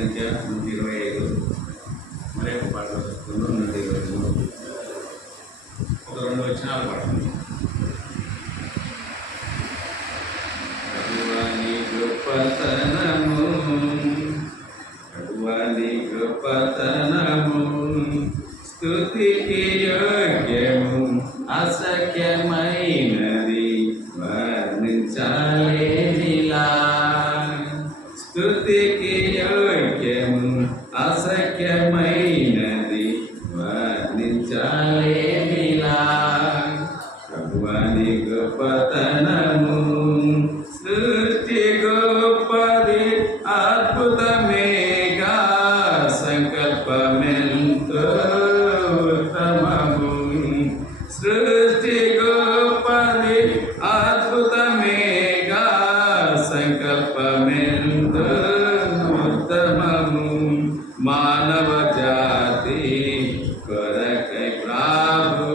సంఖ్య 125, మరి ఒక పాట వస్తుందో 123, ఒక 2 వచనాలు పాడుతుంది. ప్రభువాని గొప్పతనము, ప్రభువాని గొప్పతనము స్తుతికి యోగ్యము, అసఖ్యమైనది వర్ణించలేనిలా. స్తుతికి యోగ్యము, అసఖ్యమైనది వర్ణించలేనిలా. ప్రభువాని గొప్పతనము, సృష్టి గొప్పది అద్భుతమేగా, సంకల్పమెంతో ఉత్తమము. సృష్టి గొప్పది అద్భుతమేగా, సంకల్పమెంతో ఉత్తమము. మానవ జాతి కొరకై ప్రభు,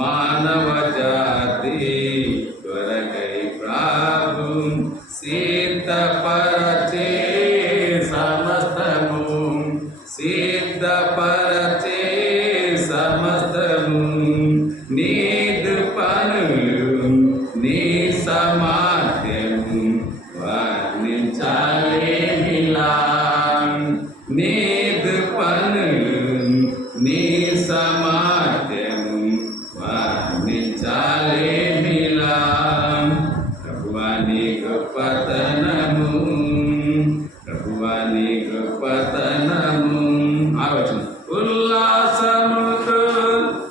మానవ జాతి కొరకై ప్రభు సిద్ధపరచే సమస్తము, సిద్ధపరచే సమస్తము. నీదు పనులు నీ సామర్థ్యము వర్ణించలేనిలా. నీదు పనులు నీ సామర్థ్యము వర్ణించలేనిలా. ప్రభువాని గొప్పతనము, ప్రభువాని గొప్పతనము. ఆలోచన. ఉల్లాసముతో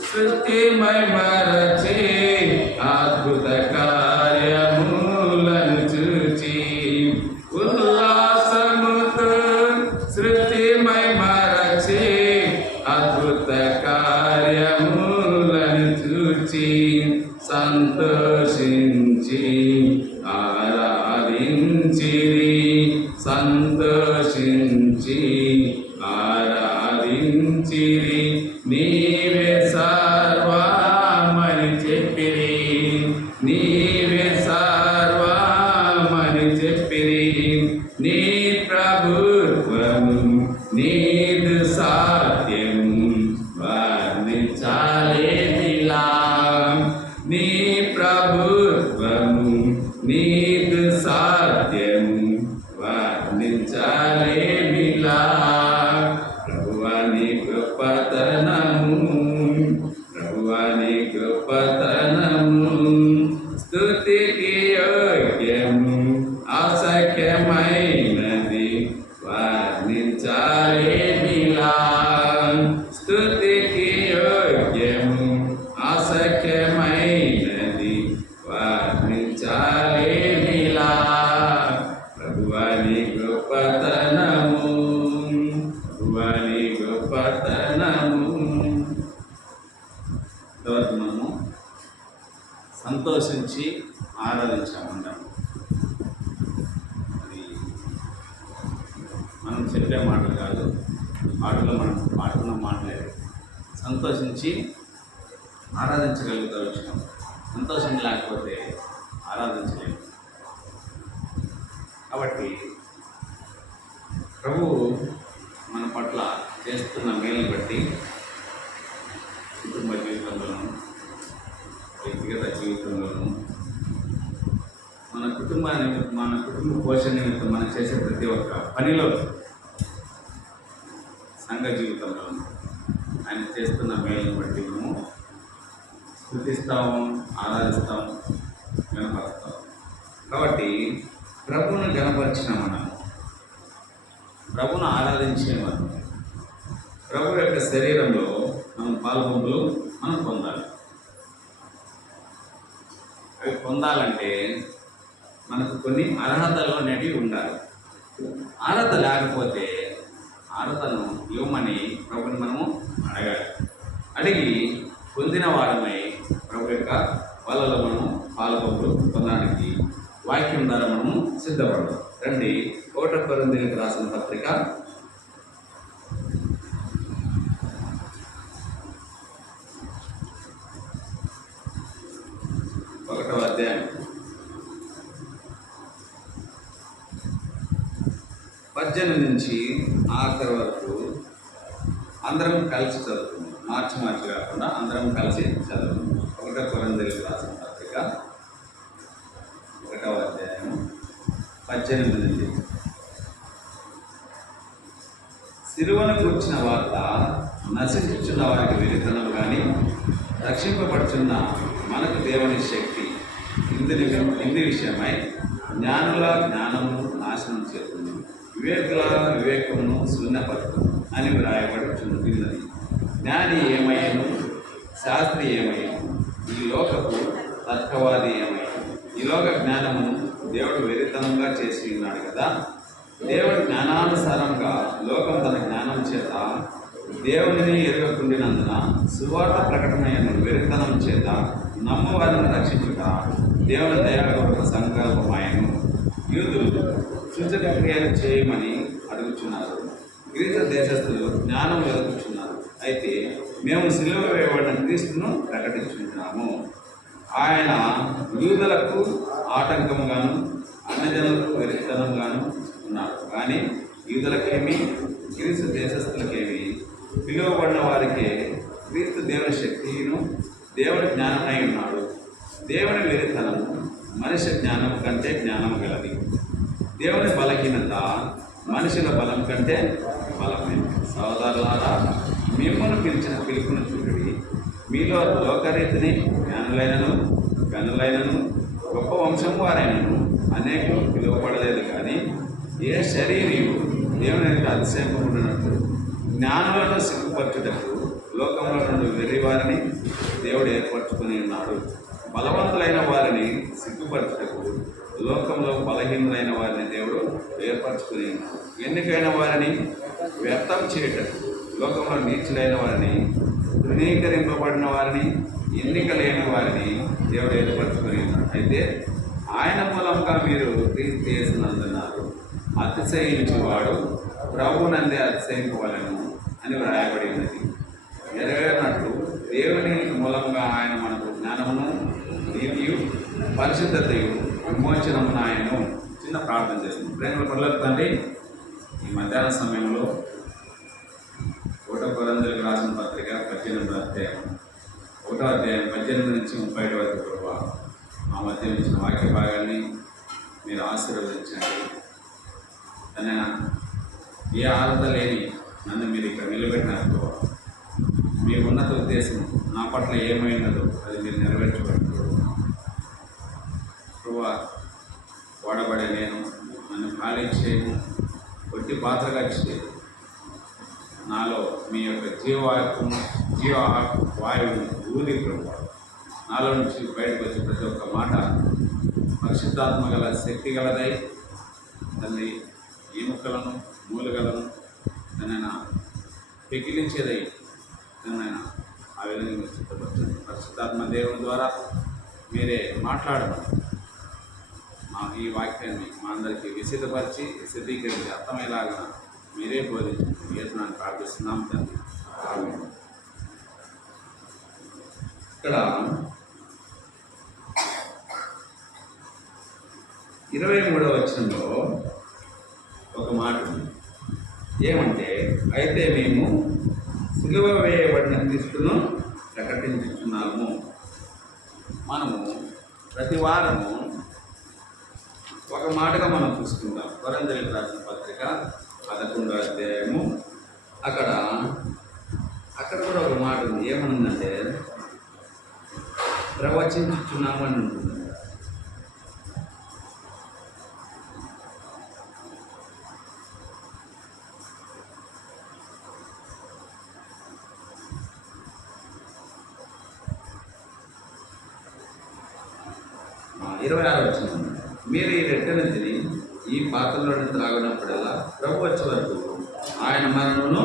సృష్టిమై మరచే అద్భుత కార్యములను చూచి, ఉల్లాసముతో సృష్టిమై మరచే అద్భుత కార్యములను చూచి, సంతోషించి ఆరాధించిరి, సంతోషించి ఆరాధించిరి. నీవే సర్వమని చెప్పిరి, నీవే సర్వమని చెప్పిరి. నీ ప్రభుత్వము నీదు సాధ్యము వర్ణించలేనిలా. నీ ప్రభుత్వము నీదు సాధ్యము వర్ణించలేనిలా. ప్రభువాని గొప్పతనము, ప్రభువాని గొప్పతనము స్తుతికి యోగ్యము, అసఖ్యమైనది వర్ణించలేనిలా. స్తుతికి యోగ్యము, అసఖ్యమైనది వర్ణించలేనిలా. ప్రభువాని గొప్పతనము, ప్రభువాని గొప్పతనము. మనము సంతోషించి ఆరాధించామన్నాము. అది మనం చెప్పే మాటలు కాదు, పాటలో మనం పాడుతున్న మాటలే. సంతోషించి ఆరాధించగలుగుతూ వచ్చినాం. సంతోషం లేకపోతే ఆరాధించలేము. కాబట్టి ప్రభువు మన పట్ల చేస్తున్న మేలుని బట్టి కుటుంబ జీవితంలోనూ వ్యక్తిగత జీవితంలోనూ మన కుటుంబ పోషణ నిమిత్తం మనం చేసే ప్రతి ఒక్క పనిలో, సంఘ జీవితంలోనూ ఆయన చేస్తున్న మేలుని బట్టి మనము స్తుతిస్తాము, ఆరాధిస్తాము, గణపరుస్తాము. కాబట్టి ప్రభువును గణపరిచిన మనం, ప్రభువును ఆరాధించే మనం, ప్రభు యొక్క శరీరంలో మనం పాల్గొంపులు మనం పొందాలి. అవి పొందాలంటే మనకు కొన్ని అర్హతలు అనేవి ఉండాలి. అర్హత లేకపోతే అర్హతను ఇవ్వమని ప్రభుని మనము అడగాలి. అడిగి పొందిన వారమై ప్రభు యొక్క వాళ్ళలో మనము పాల్గొంపులు పొందడానికి వాక్యం ద్వారా మనము సిద్ధపడదాం. రండి, 1 కొరింథీయులకు రాసిన పత్రిక 1వ అధ్యాయం 18 నుంచి ఆఖరి వరకు అందరం కలిసి చదువుతున్నాం. మార్చి కాకుండా అందరం కలిసి చదువుతున్నాం. 1 కొరింథీయులకు రాసిన పత్రిక 1వ అధ్యాయం 18 నుంచి. సిలువను కూర్చిన వార్త నశించుచున్న వారికి వెలితనం కానీ రక్షింపబడుచున్న మనకు దేవుని శక్తి ఇందు విషయమై జ్ఞానుల జ్ఞానము నాశనం చేస్తుంది, వివేకుల వివేకమును శూన్యపడుతుంది అని వ్రాయబడుచున్నది. జ్ఞాని ఏమయ్యను, శాస్త్రి ఏమయ్యను, ఈ లోకపు తర్కవాది ఏమయ్యను. ఈ లోక జ్ఞానమును దేవుడు వెరితనంగా చేసి ఉన్నాడు కదా. దేవుడు జ్ఞానానుసారంగా లోకం తన జ్ఞానం చేత దేవునిని ఎరగకుండినందున సువార్త ప్రకటనయను వెరితనం చేత నమ్మవారిని రక్షించుట దేవుని దయాగొప్ప సంకల్పమాయను. యూదులు సూచక క్రియలు చేయమని అడుగుచున్నారు, గ్రీసు దేశస్థులు జ్ఞానం వెతుకుచున్నారు. అయితే మేము సిలువ వేయబడిన క్రీస్తును ప్రకటించుకుంటున్నాము. ఆయన యూదులకు ఆటంకంగాను అన్యజనులకు వెరితనంగాను ఉన్నారు. కానీ యూదులకేమి గ్రీసు దేశస్థులకేమి పిలువబడిన వారికే క్రీస్తు దేవుని శక్తిను దేవుని జ్ఞానమై ఉన్నాడు. దేవుని వెరితనము మనిషి జ్ఞానం కంటే జ్ఞానం గలది. దేవుని బలహీనత మనుషుల బలం కంటే బలమైనది. సోదరులారా, మిమ్మల్ని పిలిచిన పిలుపును చూడండి. మీలో లోకరీతిని జ్ఞానులైనను గనులైనను గొప్ప వంశం వారైనను అనేకులు పిలువబడలేదు. కానీ ఏ శరీరీయు దేవుని అతిశయింపబడినట్టు జ్ఞానులను సిగ్గుపరచుటకు లోకంలో నుండి వెర్రివారిని దేవుడు ఏర్పరచుకుని ఉన్నాడు. బలవంతులైన వారిని సిగ్గుపరచుటకు లోకంలో బలహీనులైన వారిని దేవుడు ఏర్పరచుకుని ఉన్నాడు. ఎన్నికైన వారిని వ్యర్థం చేయటకు లోకంలో నీచులైన వారిని, తృణీకరింపబడిన వారిని, ఎన్నిక లేని వారిని దేవుడు ఏర్పరచుకుని ఉన్నాడు. అయితే ఆయన మూలంగా మీరు క్రీస్తు యేసునందున్నారు. అతిశయించువాడు ప్రభువునందే అతిశయింపవలెను అని వ్రాయబడి ఉన్నది. నెరవేరినట్లు దేవుని మూలంగా ఆయన మనకు జ్ఞానమును, నీతియు, పరిశుద్ధతయు, విమోచనమును ఆయనను. చిన్న ప్రార్థన చేస్తుంది. ప్రేమల పనులకు తండ్రి, ఈ మధ్యాహ్న సమయంలో 1 కొరింథీయులకు రాసిన పత్రిక 18వ అధ్యాయం 18 నుంచి 37 వరకు ప్రభావ మా మధ్య ఇచ్చిన వాక్య భాగాన్ని మీరు ఆశీర్వదించండి. తన ఏ అర్హత లేని నన్ను మీరు ఇక్కడ నిలబెట్టినారు ప్రభావ. మీ ఉన్నత ఉద్దేశం నా పట్ల ఏమైనదో అది మీరు నెరవేర్చబడుతున్నారు ప్రభావ. వాడబడే నేను నన్ను ఖాళీ చేయను, ఒట్టి పాత్రగా చేయను. నాలో మీ యొక్క జీవవాయువును ఊరి ప్రభావ నాలో నుంచి బయటకు వచ్చే ప్రతి ఒక్క మాట పరిశుద్ధాత్మ గల శక్తి గలదై తల్లి ఎముకలను మూలగలను తనైనా పెకిలించేదై తనైనా ఆ విధంగా మీరు సిద్ధపరచండి. పరిశుద్ధాత్మ దేవుని ద్వారా మీరే మాట్లాడమని మా ఈ వాక్యాన్ని మా అందరికీ విసిద్ధపరిచి సిద్ధీకరించి అర్థమయ్యేలాగా మీరే బోధించండి. యేసునామమున ప్రార్థిస్తున్నాం తండ్రి, ఆమేన్. ఇక్కడ 23వ వచనంలో ఒక మాట ఉంది. ఏమంటే, అయితే మేము సిలువ వేయబడిన క్రీస్తును ప్రకటించుతున్నాము. మనము ప్రతి వారము ఒక మాటగా మనం చూసుకుంటాం. కొరింథీయులకు రాసిన పత్రిక 11వ అధ్యాయము అక్కడ కూడా ఒక మాట ఉంది. ఏమనుందంటే, ప్రవచించుచున్నాము అని ఉంటుంది. 26వ వచనం, మీరు ఈ రొట్టెను తిని ఈ పాత్రలోని త్రాగినప్పుడల్లా ప్రభు వచ్చే వరకు ఆయన మరణమును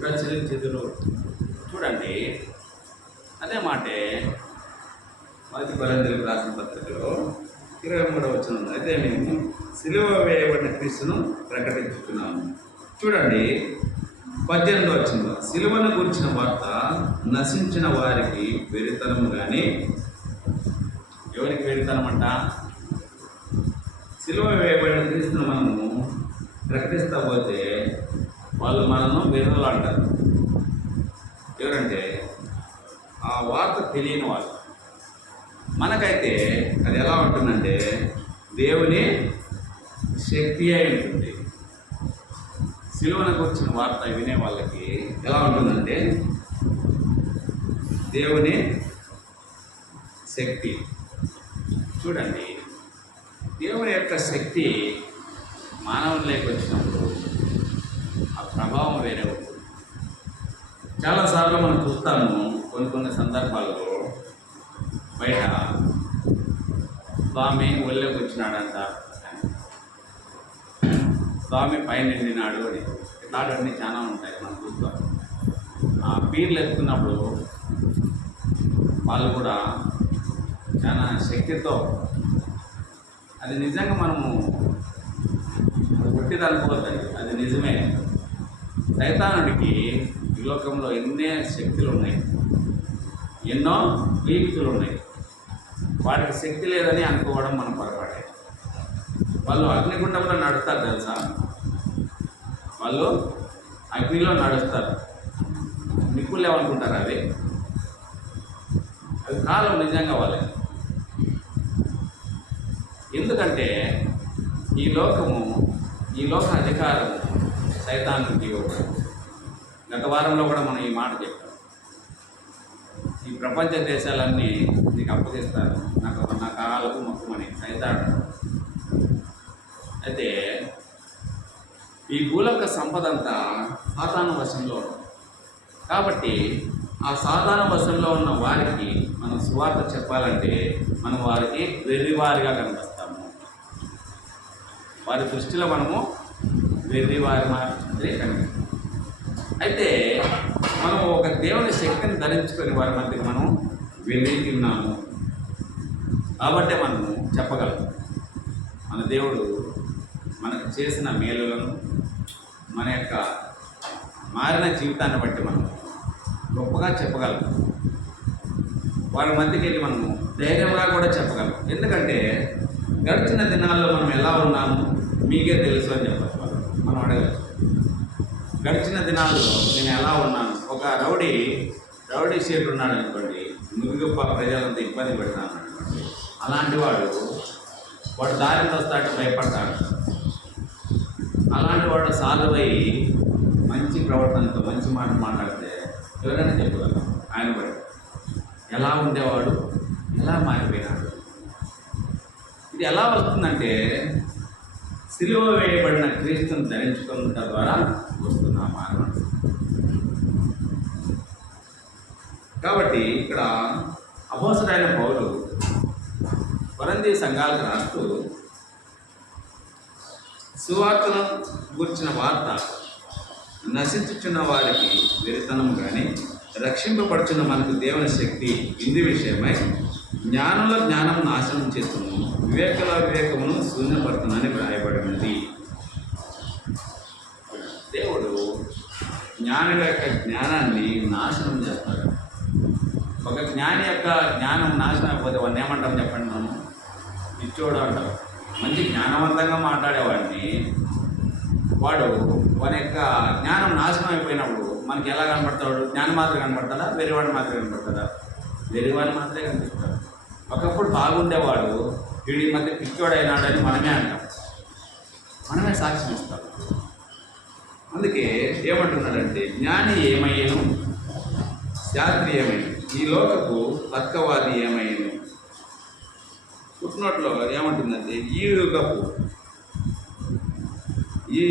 ప్రచురించెదరు. చూడండి, అదే మాటే 1 కొరింథీయులకు రాసిన పత్రికలో 23వ వచనం. అయితే మేము సిలువ వేయబడిన క్రీస్తును ప్రకటించుతున్నాము. చూడండి, 18వ వచనంలో, సిలువను గురించిన వార్త నశించిన వారికి వెరితనము కానీ, ఎవరికి వెరితనం అంట? సిలువ వేయబడిన క్రీస్తును మనము ప్రకటించాలి. ప్రకటిస్తా పోతే వాళ్ళు మనను వెర్రలు అంటారు. ఎవరంటే ఆ వార్త తెలియని వాళ్ళు. మనకైతే అది ఎలా ఉంటుందంటే దేవుని శక్తి అయి ఉంటుంది. సిలువను గురించిన వార్త వినే వాళ్ళకి ఎలా ఉంటుందంటే దేవుని శక్తి. చూడండి, దేవుని యొక్క శక్తి మానవుల్లోకి వచ్చినప్పుడు ఆ ప్రభావం వేరే ఉంటుంది. చాలాసార్లు మనం చూస్తాము, కొన్ని సందర్భాల్లో బయట స్వామి ఒళ్ళోకి వచ్చినాడంట, స్వామి పైన నిండినాడు అని ఇట్లాంటివన్నీ చాలా ఉంటాయి మనం చూస్తాం. ఆ పీర్లు ఎత్తుకున్నప్పుడు వాళ్ళు కూడా చాలా శక్తితో, అది నిజంగా మనము పుట్టిది అనుకోవద్దండి, అది నిజమే. సైతానుడికి ఈ లోకంలో ఎన్నో శక్తులు ఉన్నాయి, ఎన్నో వీక్తులు ఉన్నాయి. వాడికి శక్తి లేదని అనుకోవడం మనం పొరపాటే. వాళ్ళు అగ్నిగుండంలో నడుస్తారు తెలుసా, వాళ్ళు అగ్నిలో నడుస్తారు. నిప్పులు ఏమనుకుంటారు అవి కాలం నిజంగా వాళ్ళే. ఎందుకంటే ఈ లోక అధికారం సైతానుడికి ఇవ్వబడింది. గత వారంలో కూడా మనం ఈ మాట చెప్పాం. ఈ ప్రపంచ దేశాలన్నీ నీకు అప్పగిస్తారు, నా కాళ్ళకు మొక్కమని సైతాను. అయితే ఈ భూలోక సంపద అంతా సాతాను వశంలో ఉంది. కాబట్టి ఆ సాధారణ వశంలో ఉన్న వారికి మనం సువార్త చెప్పాలంటే మనం వారికి వెర్రివారిగా కనిపిస్తాము. వారి దృష్టిలో మనము వెర్రివారి మాత్రమే కనిపిస్తాం. అయితే మనం ఒక దేవుని శక్తిని ధరించుకొని వారి మధ్యకి మనం వెలిగి ఉన్నాము కాబట్టి మనము చెప్పగలం మన దేవుడు మనకు చేసిన మేలులను, మన యొక్క మారిన జీవితాన్ని బట్టి మనం గొప్పగా చెప్పగలం. వారి మధ్యకి వెళ్ళి మనము ధైర్యంగా కూడా చెప్పగలం. ఎందుకంటే గడిచిన దినాల్లో మనం ఎలా ఉన్నాము మీకే తెలుసు అని చెప్పాలి. మనం అడగచ్చు, గడిచిన దినాల్లో నేను ఎలా ఉన్నాను. ఒక రౌడీ షీట్ ఉన్నాడు అనుకోండి, మురిగొప్ప ప్రజలంతా ఇబ్బంది పెడతాను అనుకోండి, అలాంటి వాడు దారిని వస్తాడు భయపడతాడు. అలాంటి వాడు సాల్వ్ అయ్యి మంచి ప్రవర్తనతో మంచి మాట మాట్లాడితే ఎవరైనా చెప్పగలరు ఆయన బట్టి ఎలా ఉండేవాడు, ఎలా మారిపోయినాడు. ఇది ఎలా వస్తుందంటే సిలువ వేయబడిన క్రీస్తుని ధరించుకున్న ద్వారా వస్తున్న మానవ. కాబట్టి ఇక్కడ అపోస్తలుడైన పౌలు కొరింథీ సంఘాలకు రాస్తూ సువార్తను గురించిన వార్త నశించుచున్న వారికి వెరితనం కానీ రక్షింపబడుచున్న మనకు దేవుని శక్తి ఇందు విషయమై జ్ఞానంలో జ్ఞానం నాశనం చేస్తున్నాము, వివేకంలో వివేకమును శూన్యపడుతుందని వ్రాయబడినది. దేవుడు జ్ఞానుల యొక్క జ్ఞానాన్ని నాశనం చేస్తాడు. ఒక జ్ఞాని యొక్క జ్ఞానం నాశనం అయిపోతే వాడిని ఏమంటాం చెప్పండి? మనం పిచ్చోడు అంటాం. మంచి జ్ఞానవంతంగా మాట్లాడేవాడిని వాడి యొక్క జ్ఞానం నాశనం అయిపోయినప్పుడు మనకి ఎలా కనపడతాడు? జ్ఞానం మాత్రం కనపడతాడా? వెర్రివాడు మాత్రం కనపడతాడా? వెర్రివాడు మాత్రమే కనిపిస్తాడు. ఒకప్పుడు బాగుండేవాడు వీడి మధ్య పిచ్చోడు అయినాడని మనమే అంటాం, మనమే సాక్ష్యం ఇస్తాం. అందుకే ఏమంటున్నాడంటే జ్ఞాని ఏమయ్యేను, శాస్త్రి ఏమైను, ఈ లోకపు తర్కవాది ఏమైను. పుట్టినట్లో ఏమంటుందంటే ఈ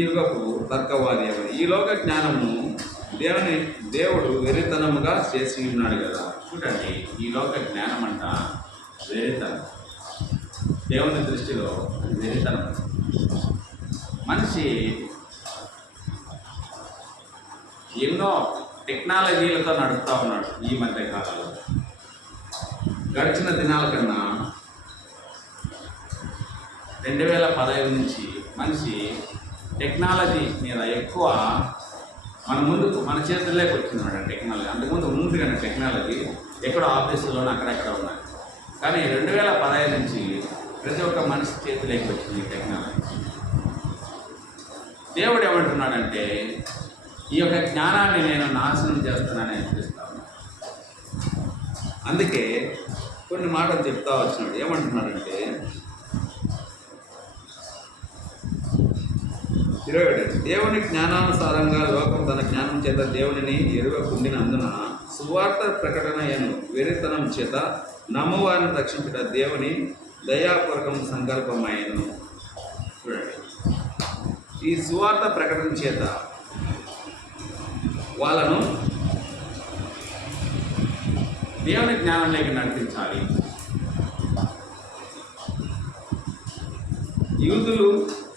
యుగపు తర్కవాది ఏమైనా. ఈ లోక జ్ఞానము దేవుడు వెరితనముగా చేసి ఉన్నాడు కదా. చూడండి, ఈ లోక జ్ఞానం అంట వెరితనం. దేవుని దృష్టిలో వెరితనం. మనిషి ఎన్నో టెక్నాలజీలతో నడుస్తూ ఉన్నాడు ఈ మధ్య కాలంలో. గడిచిన దినాల కన్నా 2015 నుంచి మనిషి టెక్నాలజీ మీద ఎక్కువ మన చేతుల్లోకి వచ్చిందన్నమాట టెక్నాలజీ. అంతకుముందు ఉంది కానీ టెక్నాలజీ ఎక్కడో ఆఫీసులోనూ అక్కడెక్కడ ఉన్నాయి. కానీ 2015 నుంచి ప్రతి ఒక్క మనిషి చేతిలోకి వచ్చింది టెక్నాలజీ. దేవుడు ఏమంటున్నాడంటే ఈ యొక్క జ్ఞానాన్ని నేను నాశనం చేస్తానని హెచ్చరిస్తాను. అందుకే కొన్ని మాటలు చెప్తా వచ్చినాడు. ఏమంటున్నాడంటే 21 దేవుని జ్ఞానానుసారంగా లోకం తన జ్ఞానం చేత దేవునిని ఎరుగకుండినందున సువార్త ప్రకటన వెరితనం చేత నమ్మవారిని రక్షించుట దేవుని దయాపూర్వకం సంకల్పమైనను. చూడండి, ఈ సువార్త ప్రకటన చేత వాళ్ళను దేవుని జ్ఞానంలోకి నడిపించాలి. యూదులు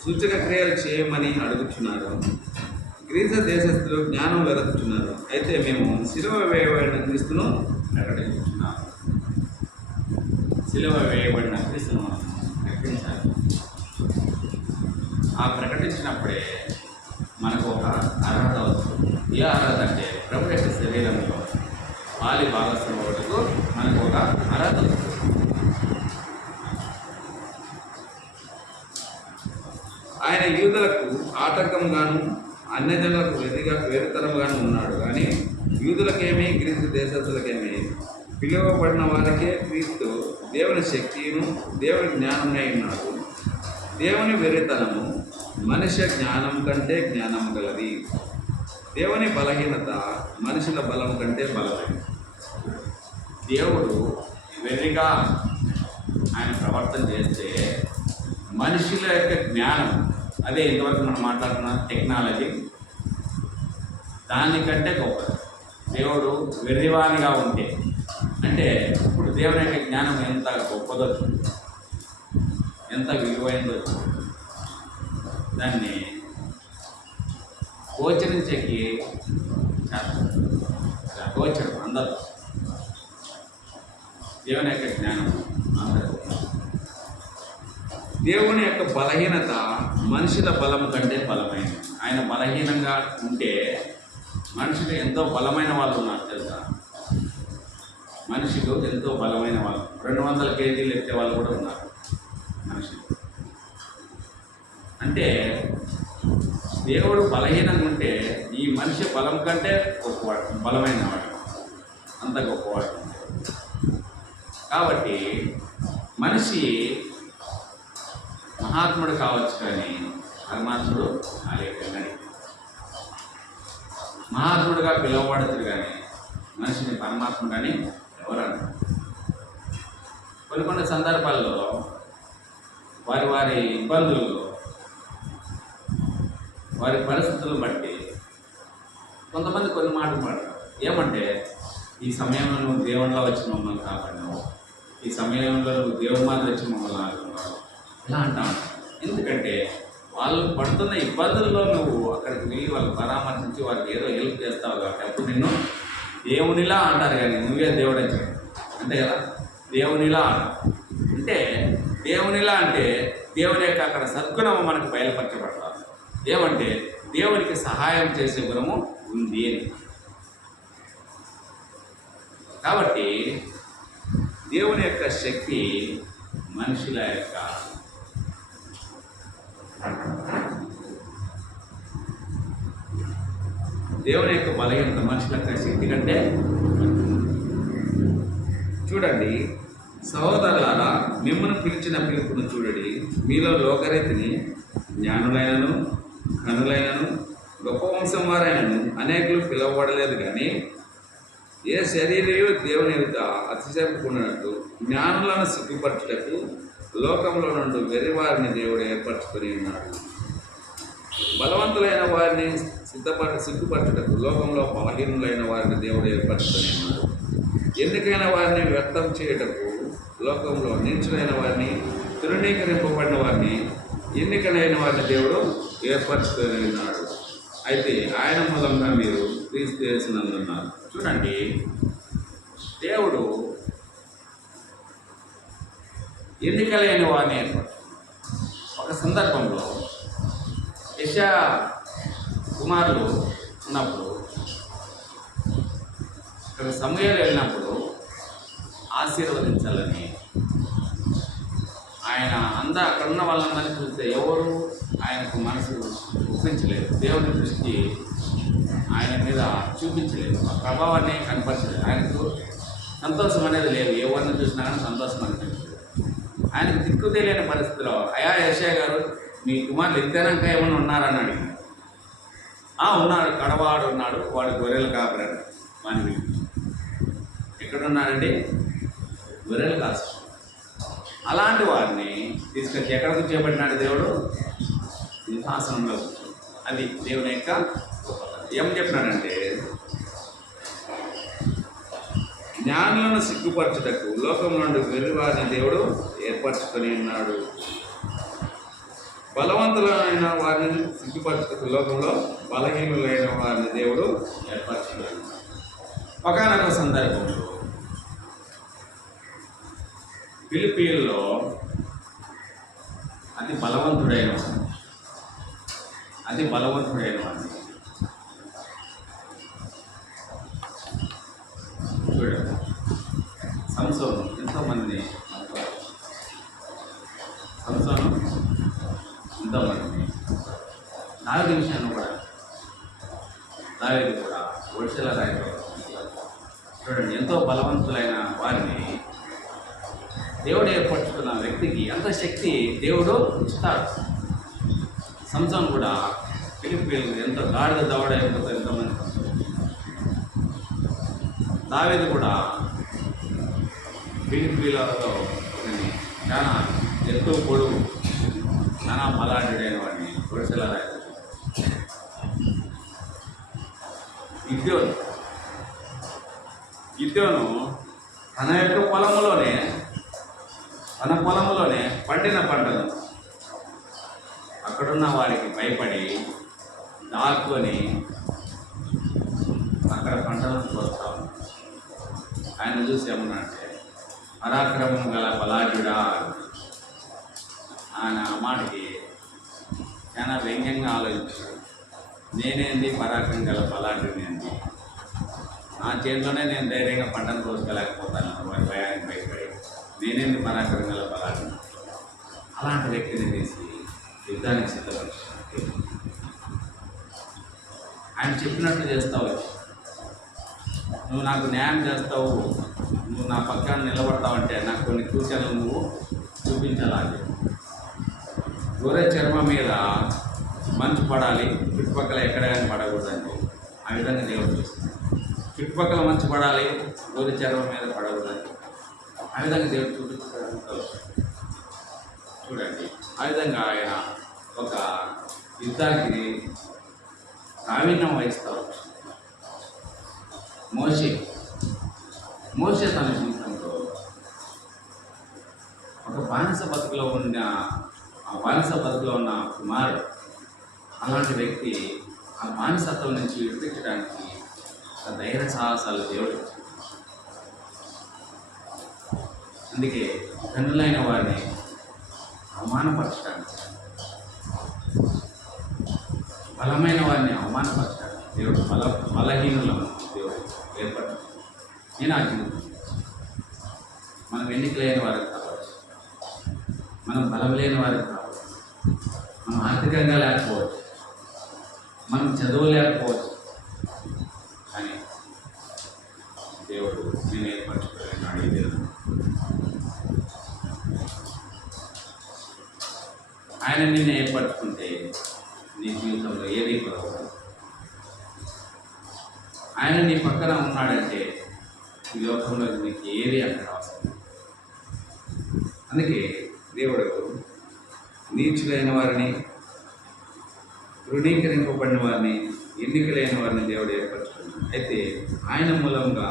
సూచక క్రియలు చేయమని అడుగుతున్నారు, గ్రీసు దేశస్తులు జ్ఞానం వెతుకుతున్నారు. అయితే మేము శిలువ వేయబడిన క్రీస్తును ప్రకటించుతున్నాము. శిలువ వేయబడిన క్రీస్తును ప్రకటించాలి. ఆ ప్రకటించినప్పుడే మనకు ఒక అర్హత వస్తుంది. ఏ అర్హత అంటే ప్రభు యొక్క శరీరంలో పాలి భాగస్వాములకు మనకు ఒక అర్హత వస్తుంది. ఆయన యూదులకు ఆటంకంగాను అన్యజనులకు వేరుతరంగాను ఉన్నాడు. కానీ యూదులకేమీ గ్రీసు దేశస్తులకేమీ పిలువబడిన వారికే క్రీస్తు దేవుని శక్తిను దేవుని జ్ఞానమై ఉన్నాడు. దేవుని వెర్రితనము మనుష్య జ్ఞానం కంటే జ్ఞానం గలది, దేవుని బలహీనత మనుషుల బలం కంటే బలమైనది. దేవుడు వెర్రిగా ఆయన ప్రవర్తన చేస్తే మనుషుల యొక్క జ్ఞానం, అదే ఇంతవరకు మనం మాట్లాడుతున్న టెక్నాలజీ, దానికంటే గొప్పది. దేవుడు వెర్రివానిగా ఉంటే, అంటే ఇప్పుడు దేవుని యొక్క జ్ఞానం ఎంత గొప్పదో, ఎంత విలువైనదో దాన్ని గోచరించేకి గోచరం అందరు దేవుని యొక్క జ్ఞానం అందరూ. దేవుని యొక్క బలహీనత మనుషుల బలం కంటే బలమైనది. ఆయన బలహీనంగా ఉంటే మనుషులు ఎంతో బలమైన వాళ్ళు ఉన్నారు తెలుసా. మనుషులు ఎంతో బలమైన వాళ్ళు, 200 కేజీలు ఎత్తే వాళ్ళు కూడా ఉన్నారు మనుషులు. అంటే దేవుడు బలహీనంగా ఉంటే ఈ మనిషి బలం కంటే గొప్పవాడు, బలమైన వాడు, అంత గొప్పవాడు. కాబట్టి మనిషి మహాత్ముడు కావచ్చు కానీ పరమాత్ముడు కాలేదని, మహాత్ముడుగా పిలువబడుతుంది కానీ మనిషిని పరమాత్ముడు అని ఎవరన్నారు. కొన్ని సందర్భాల్లో వారి ఇబ్బందుల్లో, వారి పరిస్థితులను బట్టి కొంతమంది కొన్ని మాటలు మాట్లాడతారు. ఏమంటే ఈ సమయంలో నువ్వు దేవునిలో వచ్చి మమ్మల్ని కాపాడినావు, ఈ సమయంలో నువ్వు దేవుని మాత్రం వచ్చి మమ్మల్ని ఆడుకున్నావు, ఇలా అంటాను. ఎందుకంటే వాళ్ళు పడుతున్న ఇబ్బందుల్లో నువ్వు అక్కడికి వెళ్ళి వాళ్ళకి పరామర్శించి వాళ్ళకి ఏదో హెల్ప్ చేస్తావు కాబట్టి అప్పుడు నిన్ను దేవునిలా అంటారు. కానీ నువ్వే దేవుడు అని అంతే కదా. దేవునిలా అంటే దేవునిలా అంటే దేవుని యొక్క అక్కడ సద్గుణము మనకు బయలుపరచబడతారు. ఏమంటే దేవునికి సహాయం చేసే గుణము ఉంది అని. కాబట్టి దేవుని యొక్క శక్తి మనుషుల యొక్క దేవుని యొక్క బలహీనత మనుషుల యొక్క శక్తి కంటే. చూడండి సహోదరులారా, మిమ్మల్ని పిలిచిన పిలుపును చూడండి. మీలో లోకరీతిని జ్ఞానులైనను ఘనులైనను గొప్ప వంశం వారైనను అనేకులు పిలువబడలేదు. కానీ ఏ శరీరయు దేవుని ఎదుట అతిశయపుకున్నట్టు జ్ఞానులను సిగ్గుపరచుటకు లోకంలో నుండి వెర్రివారిని దేవుడు ఏర్పరచుకొని ఉన్నాడు. బలవంతులైన వారిని సిగ్గుపరచుటకు లోకంలో బలహీనులైన వారిని దేవుడు ఏర్పరచుకొని ఉన్నాడు. ఎన్నికైన వారిని వ్యక్తం చేయుటకు లోకంలో నీచులైన వారిని, తృణీకరింపబడిన వారిని, ఎన్నికలైన వారిని దేవుడు ఏర్పరచుకొని ఉన్నాడు. అయితే ఆయన మూలంగా మీరు క్రీస్తు యేసునందున్నారు. చూడండి, దేవుడు ఎన్నికలైన వారిని ఏర్పరచు. ఒక సందర్భంలో యెషయా కుమారులు ఉన్నప్పుడు, ఇక్కడ సమూయేలు వెళ్ళినప్పుడు ఆశీర్వదించాలని ఆయన అక్కడ ఉన్న వాళ్ళందరినీ చూస్తే ఎవరు ఆయనకు మనసు ఒప్పించలేదు, దేవుని దృష్టి ఆయన మీద చూపించలేదు, ఆ ప్రభావాన్ని కనపరచలేదు. ఆయనకు సంతోషం అనేది లేదు, ఎవరిని చూసినా కానీ సంతోషం అనిపించలేదు. ఆయనకు దిక్కు తెలియని పరిస్థితిలో అయా యెషయా గారు మీ కుమారులు ఇద్దరంగా ఏమైనా ఉన్నారని అడిగింది. ఉన్నాడు, కడవాడు ఉన్నాడు, వాడు గొర్రెలు కాపరాడు వాని ఎక్కడున్నాడండి? గొర్రెలు కాసు. అలాంటి వారిని తీసుకొచ్చి ఎక్కడ కూర్చోబెట్టినాడు దేవుడు? సింహాసనంలో కూర్చో. అది దేవుని యొక్క ఏం చెప్పినాడంటే, జ్ఞానులను సిగ్గుపరచుటకు లోకంలో నుండి వెర్రివారిని దేవుడు ఏర్పరచుకొని ఉన్నాడు. బలవంతులైన వారిని సిగ్గుపరచుటకు లోకంలో బలహీనులైన వారిని దేవుడు ఏర్పరచుకున్నాడు. ఒకానొక సందర్భంలో ఫిలిప్పీల్లో అతి బలవంతుడైన వాడిని చూడండి. సంసోను ఎంతోమందిని దావీదు విషయాన్ని కూడా ఒడిశల రాయడం చూడండి. ఎంతో బలవంతులైన వారిని దేవుడు ఏర్పరచుకున్న వ్యక్తికి అంత శక్తి దేవుడు ఇస్తాడు. సంసోను కూడా ఫిలిప్పీలు ఎంతో గాడిద దవడ ఎంతోమంది. దావీదు కూడా ఫిలిప్పీలతో చాలా ఎత్తు పొడుగు చాలా బలాఢ్యుడైన వాడిని ఒడిశల రాయడం. గిద్యోను తన యొక్క పొలంలోనే పండిన పంటను అక్కడున్న వారికి భయపడి దాక్కుని అక్కడ పంటలను కోస్తా ఉన్నాడు. ఆయన చూసి ఏమన్నా అంటే, పరాక్రమం గల బలాఢ్యుడా. ఆయన ఆ మాటకి చాలా వ్యంగ్యంగా ఆలోచించాడు. నేనేంది పరాక్రమం గల బలాఢ్యుని అంది? నా చేతిలోనే నేను ధైర్యంగా పంటను కోసుకోలేకపోతాను వారి భయానికి భయపడి. నేనేంది పరాక్రమం గల బలాఢ్యుని? అలాంటి వ్యక్తిని తీసి యుద్ధానికి సిద్ధపరిచాడు. ఆయన చెప్పినట్టు చేస్తావు, నువ్వు నాకు న్యాయం చేస్తావు, నువ్వు నా పక్కన నిలబడతావు అంటే నాకు కొన్ని సూచనలు నువ్వు చూపించాలి. గొర్రె చర్మం మీద మంచు పడాలి, చుట్టుపక్కల ఎక్కడ కానీ పడకూడదండి. ఆ విధంగా దేవుడు చూస్తుంది. చుట్టుపక్కల మంచు పడాలి, గొర్రె చర్మం మీద పడకూడదండి. ఆ విధంగా దేవుడు చూపిస్తాడు. చూడండి, ఆ విధంగా ఆయన ఒక యుద్ధానికి ప్రావీణ్యం వహిస్తాడు. మోషే తన జీవితంలో ఒక బానిస బతుకులో ఉన్న కుమారుడు. అలాంటి వ్యక్తి ఆ బానిసత్వం నుంచి విడిపించడానికి ధైర్య సాహసాలు దేవుడు. అందుకే తండ్రులైన వారిని అవమానపరచడానికి, బలమైన వారిని అవమానపరచడానికి దేవుడు బలహీనులను దేవుడు ఏర్పడతాడు. నేను ఆ జీవితం మనం ఎన్నికలేని వారికి కావచ్చు, మనం బలం లేని వారికి కావచ్చు, మనం ఆర్థికంగా లేకపోవచ్చు, మనం చదువు లేకపోవచ్చు, కానీ దేవుడు నేను ఏర్పరచుకోలేను అడిగేది. ఆయన నిన్ను ఏర్పరచుకుంటే నీ జీవితంలో ఏది కొరవదు. ఆయన నీ పక్కన ఉన్నాడంటే ఈ లోకంలో నీకు ఏది అక్కడ అవసరం. అందుకే దేవుడు నీచులైన వారిని, తృణీకరింపబడిన వారిని, ఎన్నికలైన వారిని దేవుడు ఏర్పరచుకున్నాడు. అయితే ఆయన మూలంగా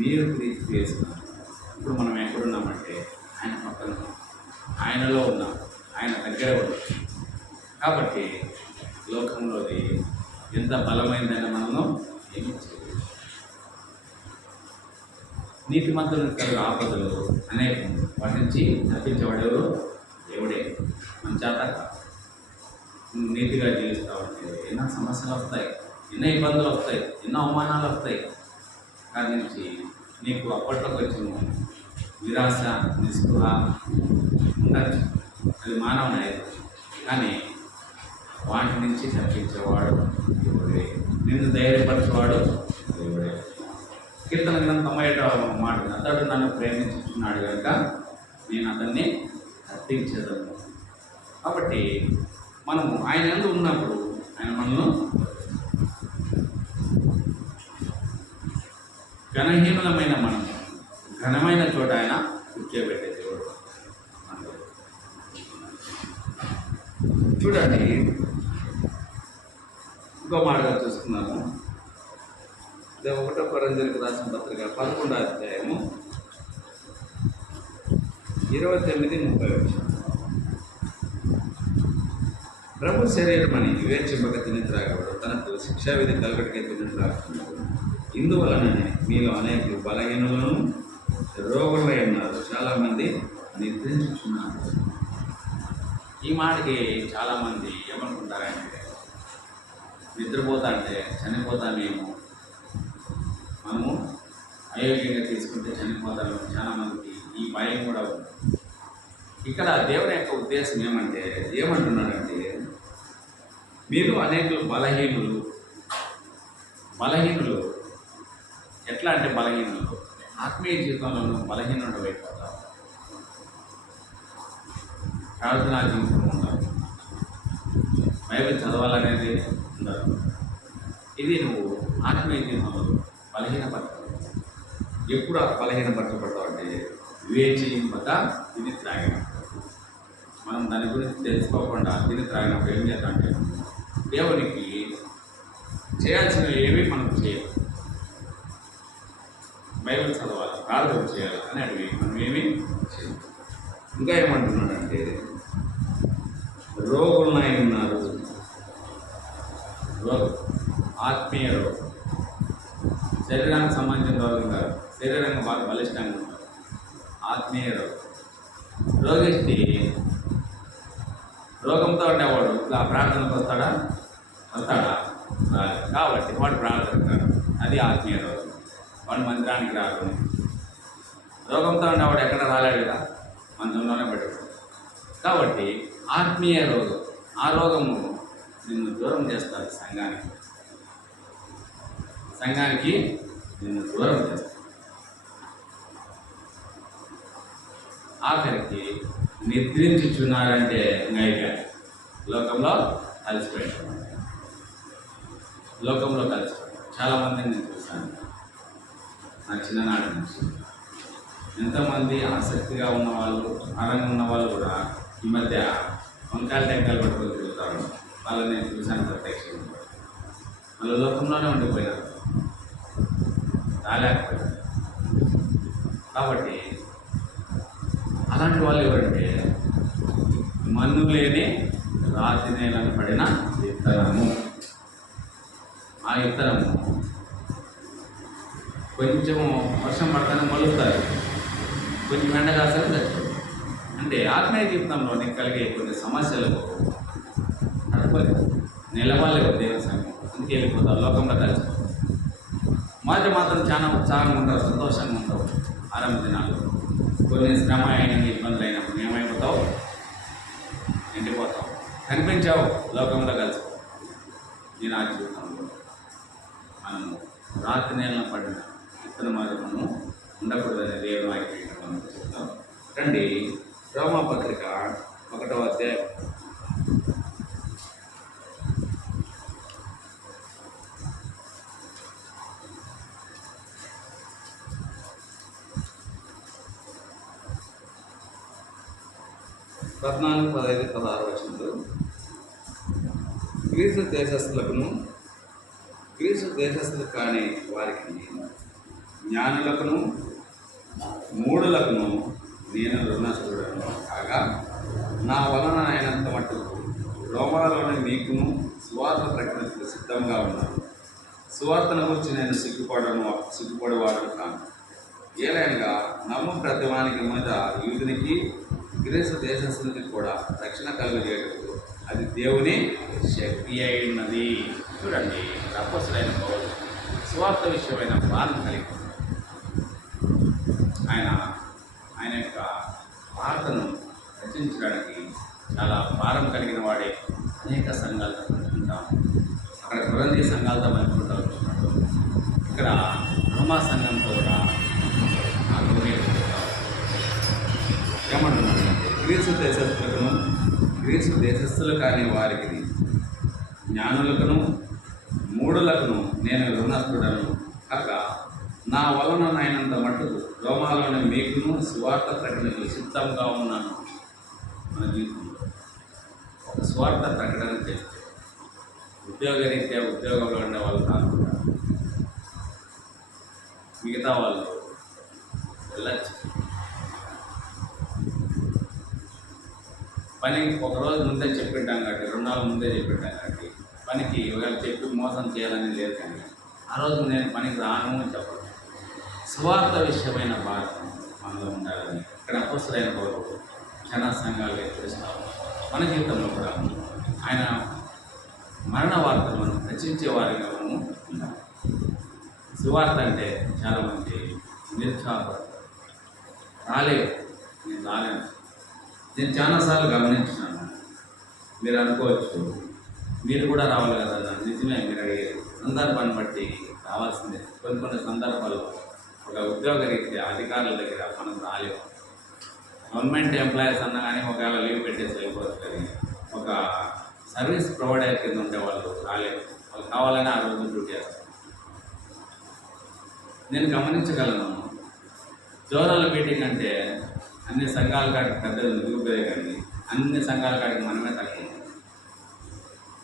మీరు ప్రీతి చేస్తున్నారు. ఇప్పుడు మనం ఎక్కడున్నామంటే ఆయన పక్కన ఉన్నాం, ఆయనలో ఉన్నాం, ఆయన దగ్గర ఉన్నాం. కాబట్టి లోకంలోది ఎంత బలమైందని మనము ఏమి చేయలేదు. నీతిమంతులకు కలిగే ఆపదలు అనేక వాటి నుంచి తప్పించేవాడు దేవుడే. మన చేత నీతిగా జీవిస్తూ ఉంటే ఎన్నో సమస్యలు వస్తాయి, ఎన్నో ఇబ్బందులు వస్తాయి, ఎన్నో అవమానాలు వస్తాయి. దాని నుంచి నీకు అప్పట్లోకి వచ్చిన నిరాశ, నిస్పృహ ఉండచ్చు. అది మానవ నైజం. కానీ వాటి నుంచి తప్పించేవాడు దేవుడే, నిన్ను ధైర్యపరచేవాడు దేవుడే. కీర్తన గ్రంథం 97వ మాట, అతడు నన్ను ప్రేమించుతున్నాడు కనుక నేను అతన్ని హర్షించేదను. కాబట్టి మనము ఆయన యందు ఉన్నప్పుడు ఆయన మనల్ని ఘనహీనులమైన మనం ఘనమైన చోట ఆయన కూర్చోబెట్టే దేవుడు. చూడండి, ఇంకో మాటగా చూసుకున్నాము. 1 కొరింథీయులకు రాసిన పత్రిక 11వ అధ్యాయము 29-30. ప్రభు శరీరమని వివేచింపక తిని త్రాగడు, తనకు శిక్షావిధి కలగటికే తిని త్రాగుతున్నాడు. ఇందువలననే మీలో అనేకులు బలహీనులను రోగులై ఉన్నారు, చాలామంది నిద్రించుచున్నారు. ఈ మాటకి చాలామంది ఏమనుకుంటారంటే, నిద్రపోతా అంటే చనిపోతామేమో, మనము అయోగ్యంగా తీసుకుంటే చనిపోతామేమో, చాలామందికి ఈ భయం కూడా ఉంది. ఇక్కడ దేవుని యొక్క ఉద్దేశం ఏమంటున్నాడంటే, మీరు అనేకులు బలహీనులు ఎట్లా అంటే బలహీనులు ఆత్మీయ జీవితంలోనూ బలహీనుడు అయిపోతారు, ప్రార్థనా జీవితం ఉండదు, బైబిల్ చదవాలనేది ఉండదు. ఇది నువ్వు ఆత్మీయ జీవితంలో బలహీనపడతావు. ఎప్పుడు బలహీనపరచబడతావు అంటే వివేచింపక తిని త్రాగినప్పుడు. మనం దాని గురించి తెలుసుకోకుండా తిని త్రాగినప్పుడు ఏం చేద్దామంటే దేవునికి చేయాల్సినవి ఏవి మనం చేయాలి, బైబిల్ చదవాలి, ప్రార్థన చేయాలి అనేటివి మనం ఏమీ చేయాలి. ఇంకా ఏమంటున్నాడంటే, రోగులై ఉన్నారు, ఆత్మీయ రోగం, శరీరానికి సంబంధించిన రోగం కాదు, శరీరంగా బాగా బలిష్టంగా ఉంటారు. ఆత్మీయ రోగం, రోగిష్టి రోగంతో ఉండేవాడు ఆ ప్రార్థనకు వస్తాడా రాలేదు. కాబట్టి వాడు ప్రార్థనకు రాడు, అది ఆత్మీయ రోగం. వాడు మందిరానికి రాడు. రోగంతో ఉండేవాడు ఎక్కడ రాలేడు కదా, మందిరంలోనే పడ్డాడు. కాబట్టి ఆత్మీయ రోగం, ఆ రోగము నిన్ను దూరం చేస్తుంది, సంఘానికి నిన్ను దూరం చేస్తుంది. ఆఖరికి నిద్రించుచున్నారంటే ఇంకా లోకంలో కలిసిపోయాడు. చాలామందిని నేను చూశాను నా చిన్ననాటి నుంచి. ఎంతోమంది ఆసక్తిగా ఉన్నవాళ్ళు, ఆనందంగా ఉన్నవాళ్ళు కూడా ఈ మధ్య వంకాయలు టెంకాయలు పట్టుకొని తిరుగుతారు. వాళ్ళని నేను చూశాను ప్రత్యక్షంగా. వాళ్ళు లోకంలోనే ఉండిపోయినారు, రాలేకపోయారు. కాబట్టి అలాంటి వాళ్ళు ఎవరంటే మన్ను లేని రాతి నేలను పడిన విత్తనము. ఆ విత్తనము కొంచెము వర్షం పడతానే మొలుస్తారు, కొంచెం ఎండ కాసారి తెచ్చుకోండి. అంటే ఆత్మీయ జీవితంలో నీకు కలిగే కొన్ని సమస్యలకు నిలబడలేవు దేవుని సంఘం, అందుకే వెళ్ళిపోతారు, లోకంలో కలిసి. మాత్రం చాలా ఉత్సాహంగా ఉంటారు, సంతోషంగా ఉంటావు. ఆరంభ దినాలు కొన్ని శ్రమ అయిన ఇబ్బందులు అయినప్పుడు ఏమైపోతావు, ఎండిపోతావు, కనిపించావు, లోకంలో కలిసి. నేను ఆ జీవితంలో మనము రాత్రి నేలను పడిన ఇతర మనము ఉండకూడదని దేవుని వాక్యం మనం చెప్తాం. రండి, రోమాపత్రిక 1వ అధ్యాయం 14, 15, 16 వచనాలు. గ్రీసు దేశస్థులకు కానీ వారికి జ్ఞానులకును మూఢులకును నేను రుణస్థుడను కాగా, నా వలన అయినంత మట్టుకు రోమాలోని మీకును సువార్త ప్రకటించడానికి సిద్ధంగా ఉన్నాను. సువార్తను గురించి నేను సిగ్గుపడేవాడు కాను. ఏలైనగా నమ్ము ప్రతివానికి మీద యూదునికి గ్రీసు దేశస్థునికి కూడా రక్షణ కలుగజేయటకు అది దేవుని శక్తి అయి ఉన్నది. చూడండి, అపోస్తలుడైన పౌలు సువార్త విషయమైన బాధను కలిగి ఆయన యొక్క వార్తను రచించడానికి చాలా భారం కలిగిన వాడే అనేక సంఘాలతో పంచుకుంటాం. అక్కడ కొరంది సంఘాలతో పంచుకుంటూ వచ్చినప్పుడు ఇక్కడ రోమా సంఘంతో కూడా ఏమంటున్నాడంటే గ్రీసు దేశస్థులు కాని వారికి జ్ఞానులకును మూఢులకును నేను రుణస్థుడను కాగా నా వలనైనంత మట్టుకు రోమాలోని మీకును స్వార్థ ప్రకటనకు సిద్ధంగా ఉన్నాను. మన జీవితంలో ఒక స్వార్థ ప్రకటన చేస్తే ఉద్యోగరీత్యా ఉద్యోగంలో ఉండే వాళ్ళు కాకుండా మిగతా వాళ్ళు వెళ్ళచ్చు. పనికి ఒకరోజు ముందే చెప్పింటాం కాబట్టి 2 నాలుగు ముందే చెప్పింటాం కాబట్టి పనికి ఒకవేళ చెప్పి మోసం చేయాలని లేదు. కానీ ఆ రోజు నేను పనికి రాను అని చెప్పడం స్వార్థ విషయమైన బాధ మనలో ఉండాలని ఇక్కడ అపోస్తలుడైన పౌలు క్షణ సంఘాలు హెచ్చరిస్తాము. మన జీవితంలో కూడా ఆయన మరణ వార్తలను రచించే వారిగా మనము ఉండాలి. సువార్త అంటే చాలామంది నిరుత్సాహపడతారు, రాలేదు, నేను రాలేను. నేను చాలాసార్లు గమనించినాను. మీరు అనుకోవచ్చు మీరు కూడా రావాలి కదా. నిజమే, మీరు అడిగేది సందర్భాన్ని బట్టి రావాల్సిందే. కొన్ని సందర్భాల్లో ఒక ఉద్యోగరీత్యా అధికారుల దగ్గర మనం రాలేము. గవర్నమెంట్ ఎంప్లాయీస్ అన్నా కానీ ఒకవేళ లీవ్ పెట్టేసి వెళ్ళిపోవచ్చు. కానీ ఒక సర్వీస్ ప్రొవైడర్ కింద ఉండే వాళ్ళు రాలేరు. వాళ్ళు కావాలని ఆ రోజు డ్యూటీ చేస్తారు. నేను గమనించగలను, జోనల్ మీటింగ్ అంటే అన్ని సంఘాల కాడికి పెద్దలు నిరూపే కానీ అన్ని సంఘాల కాడికి మనమే తక్కువ.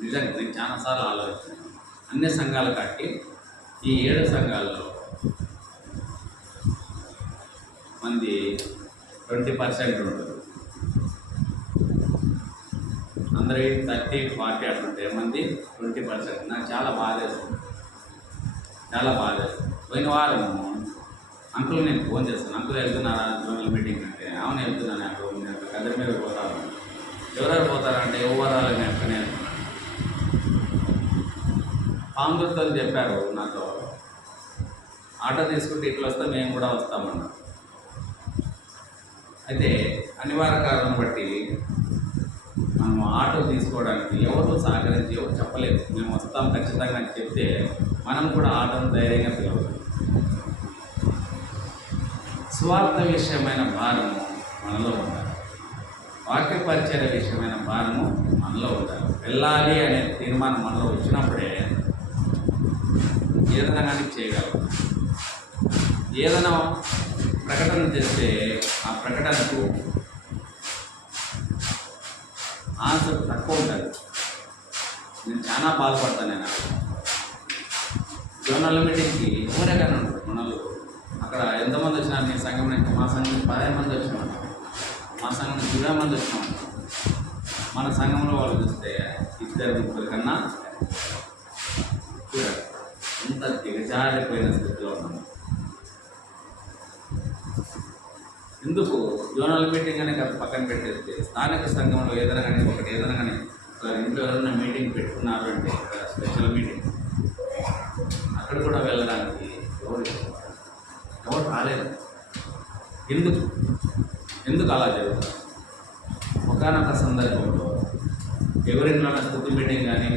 నిజంగా నేను చాలాసార్లు ఆలోచించాను. అన్ని సంఘాల కాడికి ఈ 7 సంఘాల్లో మంది 20% ఉంటుంది. అందరి 30-40 అట్లుంటే మంది 20%. నాకు చాలా బాధేస్తుంది. పోయిన వారం అంకుల్ నేను ఫోన్ చేస్తాను. అంకుల్ వెళ్తున్నారా జోనల్ మీటింగ్ అంటే, అవును వెళ్తున్నాను. అక్కడ నేను గద్దె మీద పోతాను. ఎవరెవరు పోతారంటే ఎవరాలు నేను ఎక్కడనే వెళ్తున్నాను. పాంగుతో చెప్పారు నాతో, ఆటో తీసుకుంటే ఇట్లా వస్తే మేము కూడా వస్తామన్నారు. అయితే అనివార్య కారణం బట్టి మనం ఆటో తీసుకోవడానికి ఎవరు సహకరించి ఎవరు చెప్పలేదు. మేము వస్తాం ఖచ్చితంగా అని చెప్తే మనం కూడా ఆటోను ధైర్యంగా పిలవాలి. స్వార్థ విషయమైన భారము మనలో ఉండాలి. వాక్య పరిచయ విషయమైన భారము మనలో ఉండాలి. వెళ్ళాలి అనే తీర్మానం మనలో వచ్చినప్పుడే ఏదైనా కానీ చేయగలం. ఏదైనా ప్రకటన చేస్తే ఆ ప్రకటనకు ఆన్సర్ తక్కువ ఉంటుంది. నేను చాలా బాధపడతాను. నేను జోనల్ మీటింగ్కి ఎవరైనా ఉంటారు మనలో. అక్కడ ఎంతమంది వచ్చినారు నీ సంఘం నుంచి? మా సంఘం నుంచి 15 మంది వచ్చినాం. మా సంఘం నుంచి 20 మంది వచ్చినాం. మన సంఘంలో వాళ్ళు చూస్తే 2-3 కన్నా చూడాలి ఎంత దిగజారిపోయిన స్థితిలో ఉన్నాం. ఎందుకు జోనల్ మీటింగ్ అనే పక్కన పెట్టేస్తే స్థానిక సంఘంలో ఏదైనా కానీ ఇంట్లో ఎవరైనా మీటింగ్ పెట్టుకున్నారు అంటే స్పెషల్ మీటింగ్, అక్కడ కూడా వెళ్ళడానికి ఎవరు రాలేదు. ఎందుకు అలా జరుగుతుంది? ఒకనొక సందర్భంలో ఎవరిలో స్థుతి మీటింగ్ కానీ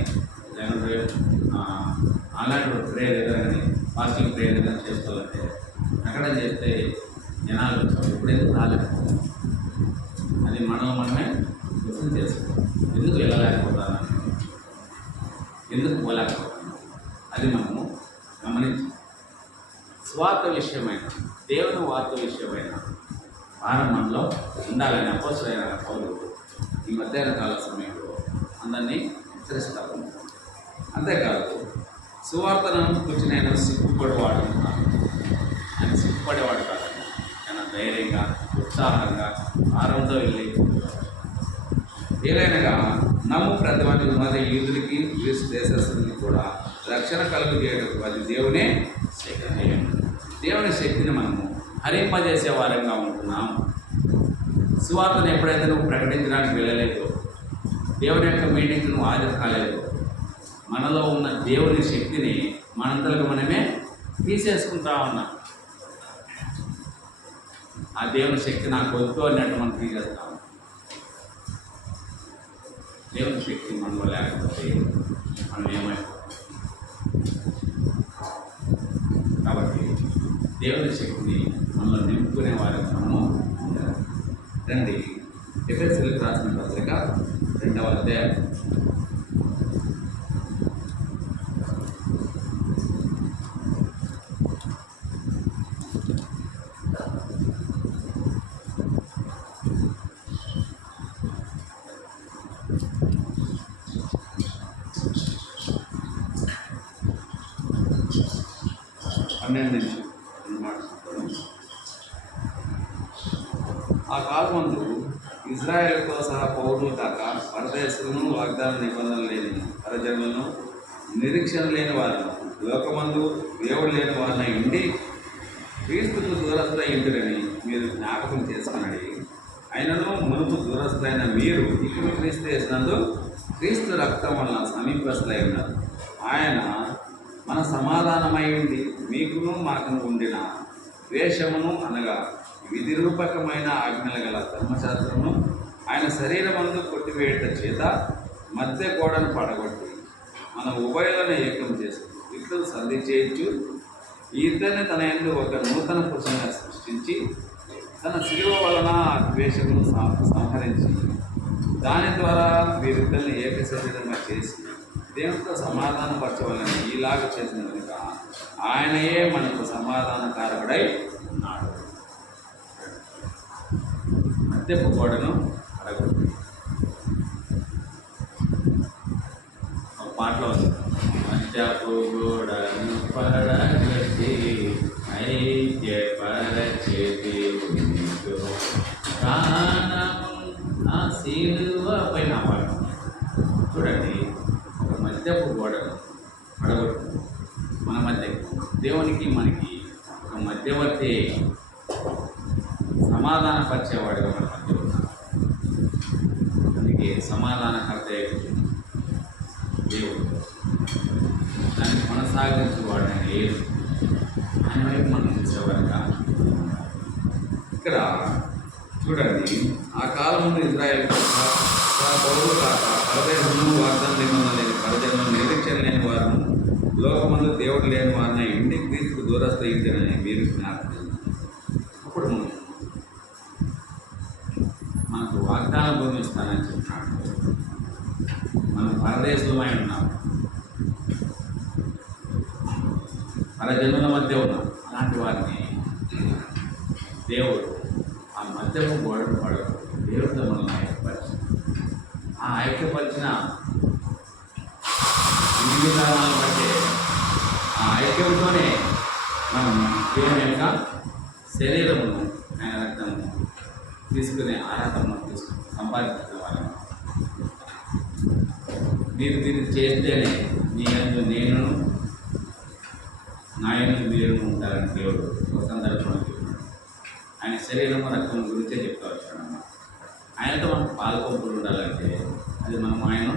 లేకపోతే అలాంటి ప్రేయర్ ఏదైనా కానీ ఫాస్టింగ్ ప్రేయర్ ఏదైనా చేసుకోవాలంటే అక్కడ చేస్తే జనాలు ఇప్పుడు ఎందుకు రాలేదు? అది మనమే క్వశ్చన్ చేసుకోవాలి. ఎందుకు వెళ్ళలేకపోతాను, ఎందుకు పోలేకపోతాను, అది మనము గమనించాలి. స్వార్థ విషయమైన దేవుని వార్త విషయమైన భారం మనలో ఉండాలని అపోస్తలుడైన పౌలు ఈ మధ్యాహ్న కాల సమయంలో అందరినీ హెచ్చరిస్తారు. అంతేకాదు సువార్తను గురించి నేను సిగ్గుపడేవాడు. ఆయన సిగ్గుపడేవాడు కాదండి. ఆయన ధైర్యంగా ఉత్సాహంగా భారంతో వెళ్ళి ఏదైనా నమ్ము ప్రతివానికి ఉన్నది యూదులకి గ్రీసు దేశస్తులకి కూడా రక్షణ కలుగు చేయడం అది దేవునే శక్తి. దేవుని శక్తిని మనము హరింపజేసే వారంగా ఉంటున్నాం. సువార్తను ఎప్పుడైతే నువ్వు ప్రకటించడానికి వెళ్ళలేదు, దేవుని యొక్క మీటింగ్కి నువ్వు హాజరు కాలేదు, మనలో ఉన్న దేవుని శక్తిని మనంతలకు మనమే తీసేసుకుంటా ఉన్నాం. ఆ దేవుని శక్తి నాకు వద్దు అన్నట్టు మనం తీసేస్తాము. దేవుని శక్తి మనలో లేకపోతే మనం ఏమైపోతాం. కాబట్టి దేవుని శక్తిని మనలో నింపుకునే వారికి మనము ఉండాలి. రండి, ఎఫెసీయులకు రాసిన పత్రిక 2వ అధ్యాయం 12 నిమిషం అన్నమాట. ఆ కాలమందు ఇజ్రాయేలుతో సహా పౌరులు కాక పరదేశులను, వాగ్దాన నిబంధన లేని పరజనులను, నిరీక్షణ లేని వారిని, లోకమందు దేవుడు లేని వారిని ఉండి క్రీస్తుకు దూరస్తులై ఇంటిరని మీరు జ్ఞాపకం చేసుకున్నది. అయినను మునుపు దూరస్తులైన మీరు ఇప్పుడు క్రీస్తు చేసినందు క్రీస్తు రక్తం వలన సమీపస్తులై ఉన్నారు. ఆయన మన సమాధానమై ఉండి మీకును మాకును ఉండిన ద్వేషమును అనగా విధిరూపకమైన ఆజ్ఞలు గల ధర్మశాస్త్రమును ఆయన శరీరమందు కొట్టివేయట చేత మధ్య గోడను పడగొట్టి మన ఉభయులను ఏకం చేసి ఇట్లు సంధి చేయొచ్చు. ఈ ఇద్దరిని తన యందు ఒక నూతన పురుషంగా సృష్టించి తన శిలువ వలన ఆ ద్వేషమును సంహరించి దాని ద్వారా వీరిద్దరిని ఏక శరీరంగా చేసి దేవునితో సమాధానపరచవాలని ఈలాగ చేసిన కనుక ఆయనయే మనకు సమాధానకారకుడై ఉన్నాడు. మధ్యపు గోడను అడగొట్టి ఒక పాటలో ఉంది, మధ్యపు గోడను పడగొట్టి ఐక్యపరచెడి ప్రాణము ఆ శిలువ పైన పాట. చూడండి, ఒక మధ్యపు గోడను పడగొట్టు మన మధ్య దేవునికి మనకి ఒక మధ్యవర్తి సమాధానపరిచేవాడుగా మన మధ్య ఉన్నాడు. అందుకే సమాధానకర్త దేవుడు, దాన్ని కొనసాగించేవాడు ఆయన ఏడు. ఆయన వైపు మనం చూసేవారుగా ఇక్కడ చూడండి, ఆ కాలంలో ఇజ్రాయేల్ పౌరులు కాక పరదేశంలో వాగ్దాన నిబంధన లేని పరజనులను, నిరీక్షణ లేని వారును, లోకమందు దేవుడు లేని వారిని ఇంటి క్రీస్తుకు దూరస్తు ఇంటినని మీరు జ్ఞాపకం. అప్పుడు మనకు వాగ్దాన భూమి ఇస్తానని చెప్పినాడు. మనం పరదేశమై ఉన్నాం, పరజనుల మధ్య ఉన్నాం. అలాంటి వారిని దేవుడు ఆ మధ్యము గోడను పడకు దేవుడితో మనల్ని ఐక్యపరిచి ఆ ఐక్యపరిచిన విధి విధానాలను బట్టి ఆ ఐక్యంతోనే మనం దేవుని యొక్క శరీరమును ఆయన రక్తము తీసుకునే ఆరాధనను తీసుకుని సంపాదించిన వాళ్ళం. మీరు దీన్ని చేస్తేనే నీ యందు నేను, నా యందు మీరు ఉంటారని దేవుడు ఒక సందర్భంలో చెప్పినాడు. ఆయన శరీరము రక్తం గురించే చెప్తా వచ్చాడన్నమాట. ఆయనతో మనకు పాల్పంపులు ఉండాలంటే అది మనం ఆయన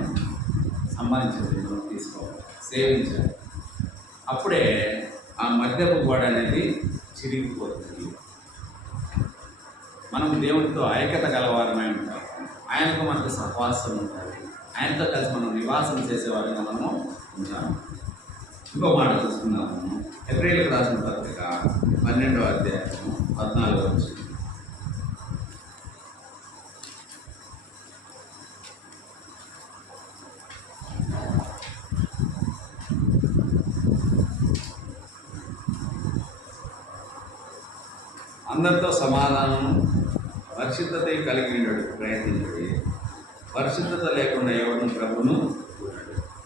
సంపాదించేది మనం తీసుకోవాలి, సేవించాలి. అప్పుడే ఆ మధ్యపు గోడ అనేది చిరిగిపోతుంది. మనం దేవుడితో ఐక్యత గలవారమై ఉంటాం. ఆయనకు మనకు సహవాసం ఉంటుంది. ఆయనతో కలిసి మనం నివాసం చేసేవారిగా మనము ఉంటాము. ఇంకో మాట చూసుకున్నాము, ఏప్రిల్కి రాసిన పత్రిక 12వ అధ్యాయం 14వ వచనం. అందరితో సమాధానం పరిశుద్ధత కలిగి ఉండడు ప్రయత్నించడు. పరిశుద్ధత లేకుండా ఎవరిని ప్రభును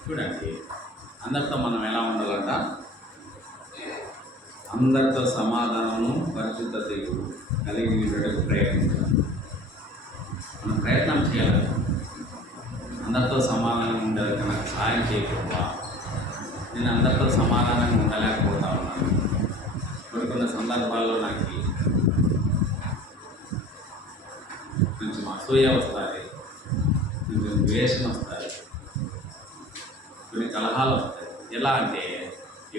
చూడండి. అందరితో మనం ఎలా ఉండాలంట? అందరితో సమాధానము పరిశుద్ధత కలిగి ఉండడానికి ప్రయత్నించాలి. మనం ప్రయత్నం చేయాలి. అందరితో సమాధానంగా ఉండడానికి నాకు సహాయం చేయకపోవా, నేను అందరితో సమాధానంగా ఉండలేకపోతా ఉన్నాను. కొన్ని సందర్భాల్లో నాకు కొంచెం అసూయ వస్తాయి, కొంచెం ద్వేషం వస్తాయి, కొన్ని కలహాలు వస్తాయి. ఎలా అంటే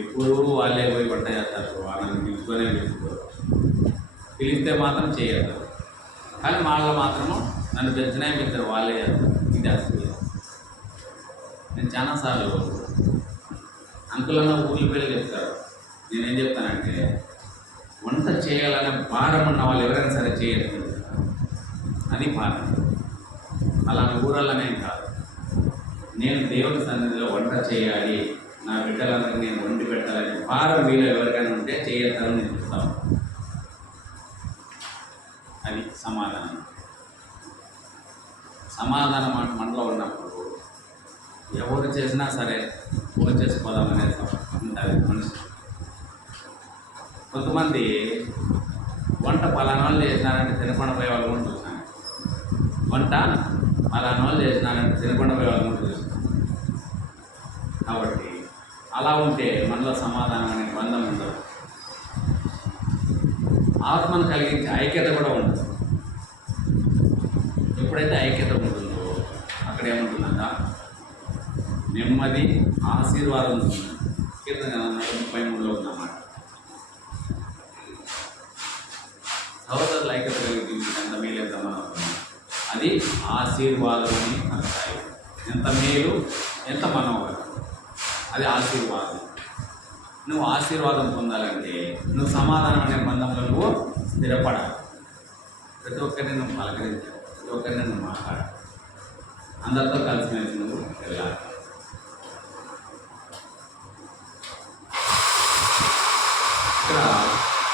ఎప్పుడూ వాళ్ళే పోయి వంట చేస్తారు, వాళ్ళని పిలుచుకోరు. పిలిస్తే మాత్రం చేయరు, కానీ వాళ్ళు మాత్రము నన్ను పెంచినా పెంచారు, వాళ్ళే చేస్తారు. ఇది అసూయ. చాలాసార్లు అంకులన్న ఊళ్ళో పేరు చెప్తారు. నేనేం చెప్తానంటే, వంట చేయాలనే భారం ఉన్న వాళ్ళు ఎవరైనా సరే చేయరు. అది భారం. అలాంటి ఊరల్లనే కాదు, నేను దేవుని సన్నిధిలో వంట చేయాలి, నా బిడ్డలందరికీ నేను వండి పెట్టాలని భారం వీళ్ళు ఎవరికైనా ఉంటే చేయొద్దని నేను చెప్తాను. అది సమాధానం. సమాధానం మనలో ఉన్నప్పుడు ఎవరు చేసినా సరే ఫోన్ చేసుకోదామనేది ఉంటుంది మనిషి. కొంతమంది వంట పలానా వాళ్ళు చేసినారంటే తినకుండా పోయే వాళ్ళు కూడా చూసాను. వంట పలానా వాళ్ళు చేసినారంటే తినకుండా పోయే వాళ్ళు కూడా చూసాను. కాబట్టి అలా ఉంటే మనలో సమాధానం అనే బంధం ఉండదు. ఆత్మను కలిగించే ఐక్యత కూడా ఉండదు. ఎప్పుడైతే ఐక్యత ఉంటుందో అక్కడ ఏముంటుందంట, నెమ్మది, ఆశీర్వాదం ఉంటుంది. కీర్తన 33లో ఉందన్నమాట. సహోదరుల ఐక్యత కలిగి ఎంత మేలు ఎంత మనం, అది ఆశీర్వాదం అని అంటాయి. ఎంత మేలు ఎంత మనోహరం, అది ఆశీర్వాదం. నువ్వు ఆశీర్వాదం పొందాలంటే నువ్వు సమాధానం అనే బంధంలో నువ్వు స్థిరపడాలి. ప్రతి ఒక్కరిని నువ్వు పలకరించాలి, ప్రతి ఒక్కరిని నువ్వు మాట్లాడాలి, అందరితో కలిసిమెలిసి నువ్వు వెళ్ళాలి. ఇక్కడ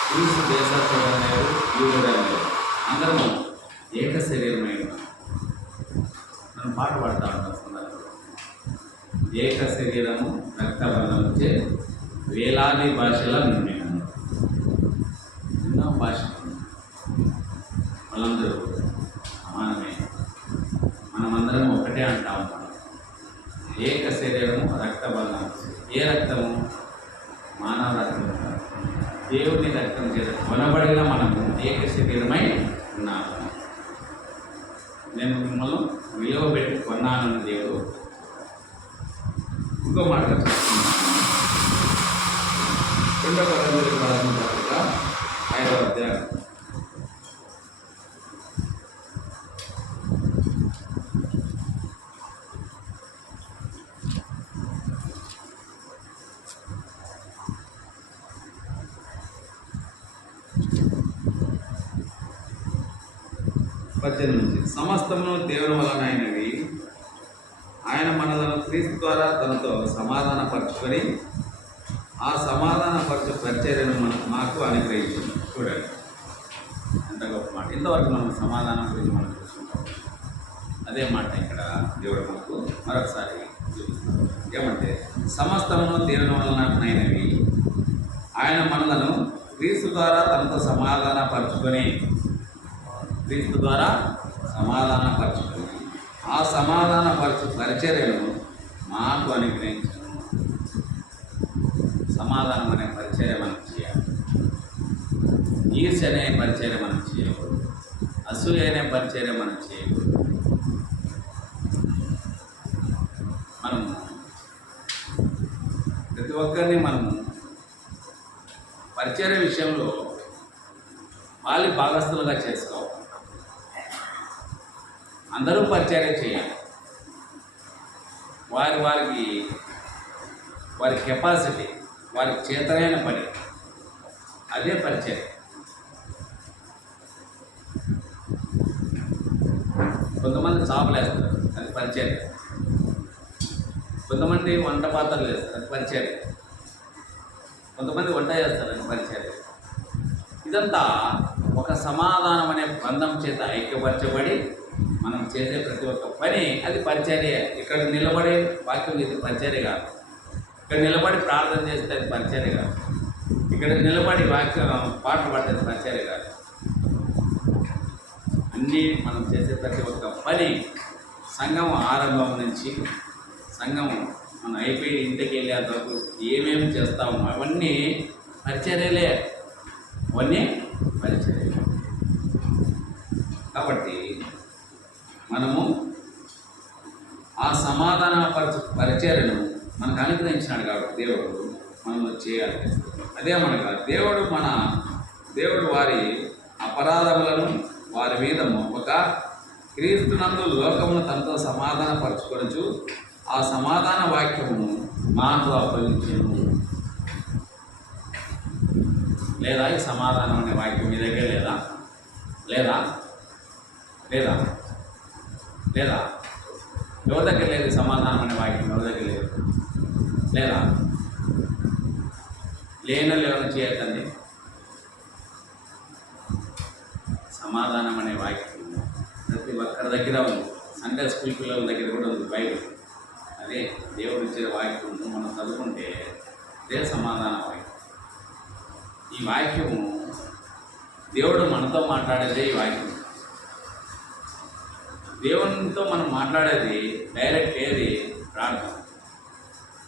క్రీస్తు దేశస్తుడనేవారు, యూదుడనేవారు అందరము ఏక శరీరమైన మనం పాట పాడుతూ ఉంటాం సందర్భంలో. ఏక శరీరము రక్తబంధంచే వేలాది భాషల నిర్ణయం. ఎన్నో భాషలు, వాళ్ళందరూ సమానమే, మనమందరం ఒకటే అంటా ఉంటాం. ఏక శరీరము రక్తబంధం. ఏ రక్తము? మానవ రక్తము. దేవుని రక్తం చేత కొనబడిన మనము ఏక శరీరమై ఉన్నాము. నేను మిమ్మల్ని విలువ పెట్టి కొన్నానని దేవుడు ఇంకో మాట చెప్తున్నాను. 2 కొరింథీయులకు రాసిన పత్రిక 5వ అధ్యాయం 18. సమస్తమును దేవుని వలనైనవి, ఆయన మనలను క్రీస్తు ద్వారా తనతో సమాధానపరచుకొని ఆ సమాధానపరచు పరిచర్యను మాకు అనుగ్రహించింది. చూడండి ఎంత గొప్ప మాట. ఇంతవరకు మనం సమాధానం గురించి మనం చూసుకుంటాం. అదే మాట ఇక్కడ దేవుడు మనకు మరొకసారి చూపిస్తాం. ఏమంటే, సమస్తమును దేవుని వలనైనవి, ఆయన మనలను క్రీస్తు ద్వారా తనతో సమాధానపరచుకొని, క్రీస్తు ద్వారా సమాధానపరచుకొని ఆ సమాధానపరచు పరిచర్యను మాకు అనుగ్రహించను. సమాధానం అనే పరిచర్య మనం చేయాలి. ఈర్ష్య అనే పరిచర్య మనం చేయకూడదు. అసూయ అనే పరిచర్య మనం చేయకూడదు. మనం ప్రతి ఒక్కరిని మనము పరిచర్య విషయంలో వాళ్ళని భాగస్థులుగా చేసుకోవాలి. అందరూ పరిచర్య చేయాలి. వారి కెపాసిటీ, వారికి చేతనైన పని, అదే పరిచర్య. కొంతమంది చాపలు వేస్తారు, అది పరిచర్య. కొంతమంది వంట పాత్రలు వేస్తారు, అది పరిచర్య. కొంతమంది వంట చేస్తారు, అది పరిచర్య. ఇదంతా ఒక సమాధానం అనే బంధం చేత ఐక్యపరచబడి మనం చేసే ప్రతి ఒక్క పని అది పరిచర్య. ఇక్కడ నిలబడే వాక్యం చేసే పరిచర్య కాదు. ఇక్కడ నిలబడి ప్రార్థన చేస్తే అది పరిచర్య కాదు. ఇక్కడ నిలబడి వాక్యం పాటలు పాడేది పరిచర్య కాదు. అన్నీ మనం చేసే ప్రతి ఒక్క పని సంఘం ఆరంభం నుంచి సంఘం మనం అయిపోయి ఇంటికి వెళ్ళేంత వరకు ఏమేమి చేస్తామో అవన్నీ పరిచర్యలే. అవన్నీ పరిచర్య. కాబట్టి మనము ఆ సమాధానపరచు పరిచర్యను మనకు అనుగ్రహించినాడు కాబట్టి దేవుడు మనము చేయాలి. అదే మనకు దేవుడు వారి అపరాధములను వారి మీద మోపక క్రీస్తునందు లోకమును తనతో సమాధానపరచుకొనుచు ఆ సమాధాన వాక్యము మాకు అప్పగించను. లేదా ఈ సమాధానం అనే వాక్యం మీ దగ్గర లేదా? లేదా లేదా లేదా ఎవరి దగ్గర లేదు? సమాధానం అనే వాక్యం ఎవరి దగ్గర లేదు? లేదా? లేనో లేవని చేయొద్దండి. సమాధానం అనే వాక్యం ప్రతి ఒక్కరి దగ్గర ఉంది. సండే స్కూల్ పిల్లల దగ్గర కూడా ఉంది బైబిల్. అదే దేవుడు ఇచ్చే వాక్యం మనం చదువుకుంటే అదే సమాధాన వాక్యం. ఈ వాక్యము దేవుడు మనతో మాట్లాడేదే ఈ వాక్యం. దేవునితో మనం మాట్లాడేది డైరెక్ట్ ఏది? ప్రార్థన.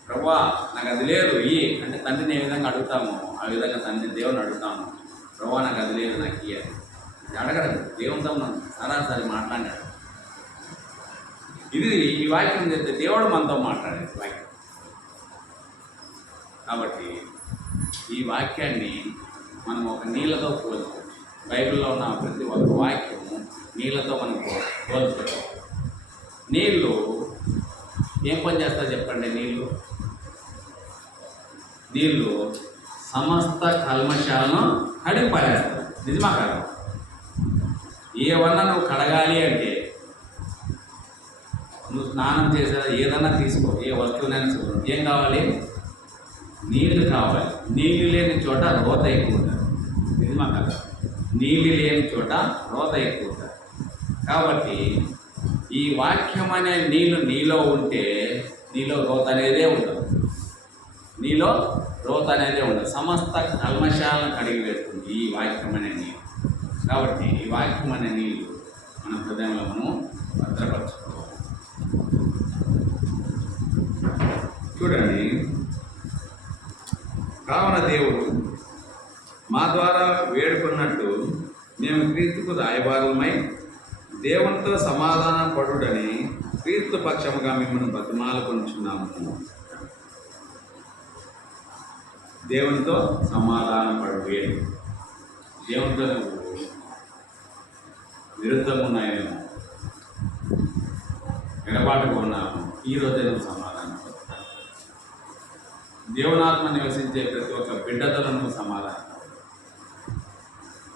ప్రభువా నాకు అది లేదు అంటే తండ్రిని ఏ విధంగా అడుగుతామో ఆ విధంగా దేవుని అడుగుతాము. ప్రభువా నాకు అది లేదు, నాకు ఇయ్యాలి అడగడం. దేవునితో మనం సరాసరి మాట్లాడాడు. ఇది ఈ వాక్యం చెప్తే దేవుడు మనతో మాట్లాడేది వాక్యం. కాబట్టి ఈ వాక్యాన్ని మనం ఒక నీళ్ళతో పోల్చుకోవచ్చు. బైబిల్లో ఉన్న ప్రతి ఒక్క వాక్యము నీళ్ళతో మనకు పోల్చుకోవచ్చు. నీళ్ళు ఏం పని చేస్తారు చెప్పండి? నీళ్ళు సమస్త కల్మషాలను కడిగి పారేస్తారు. నిజమా కాదు? ఏమన్నా నువ్వు కడగాలి అంటే నువ్వు స్నానం చేసే ఏదన్నా తీసుకో, ఏ వస్తువునైనా చూసుకో, ఏం కావాలి? నీళ్ళు కావాలి. నీళ్ళు లేని చోట రోత ఎక్కువ ఉంటుంది. నిజమా కదా? నీళ్ళు లేని చోట రోత ఎక్కువ ఉంటుంది. కాబట్టి ఈ వాక్యం అనే నీలో ఉంటే నీలో రోత అనేదే ఉండదు. సమస్త కల్మషాలను కడిగి వేస్తుంది ఈ వాక్యం అనే నీళ్ళు. కాబట్టి ఈ వాక్యం అనే నీళ్ళు మన హృదయంలో మనం భద్రపరచుకోవాలి. చూడండి, కావున దేవుడు మా ద్వారా వేడుకున్నట్టు మేము క్రీస్తుకు రాయబారులమై దేవునితో సమాధాన పడుడని క్రీస్తు పక్షముగా మిమ్మల్ని బతిమాలుకొనుచున్నాము. దేవునితో సమాధాన పడు. దేవునితో విరుద్ధంగా ఉన్నాయేమో, ఎడబాటుగా ఉన్నాము, ఈరోజే నువ్వు సమాధానం పడతావు. దేవునాత్మ నివసించే ప్రతి ఒక్క బిడ్డతో నువ్వు సమాధానం.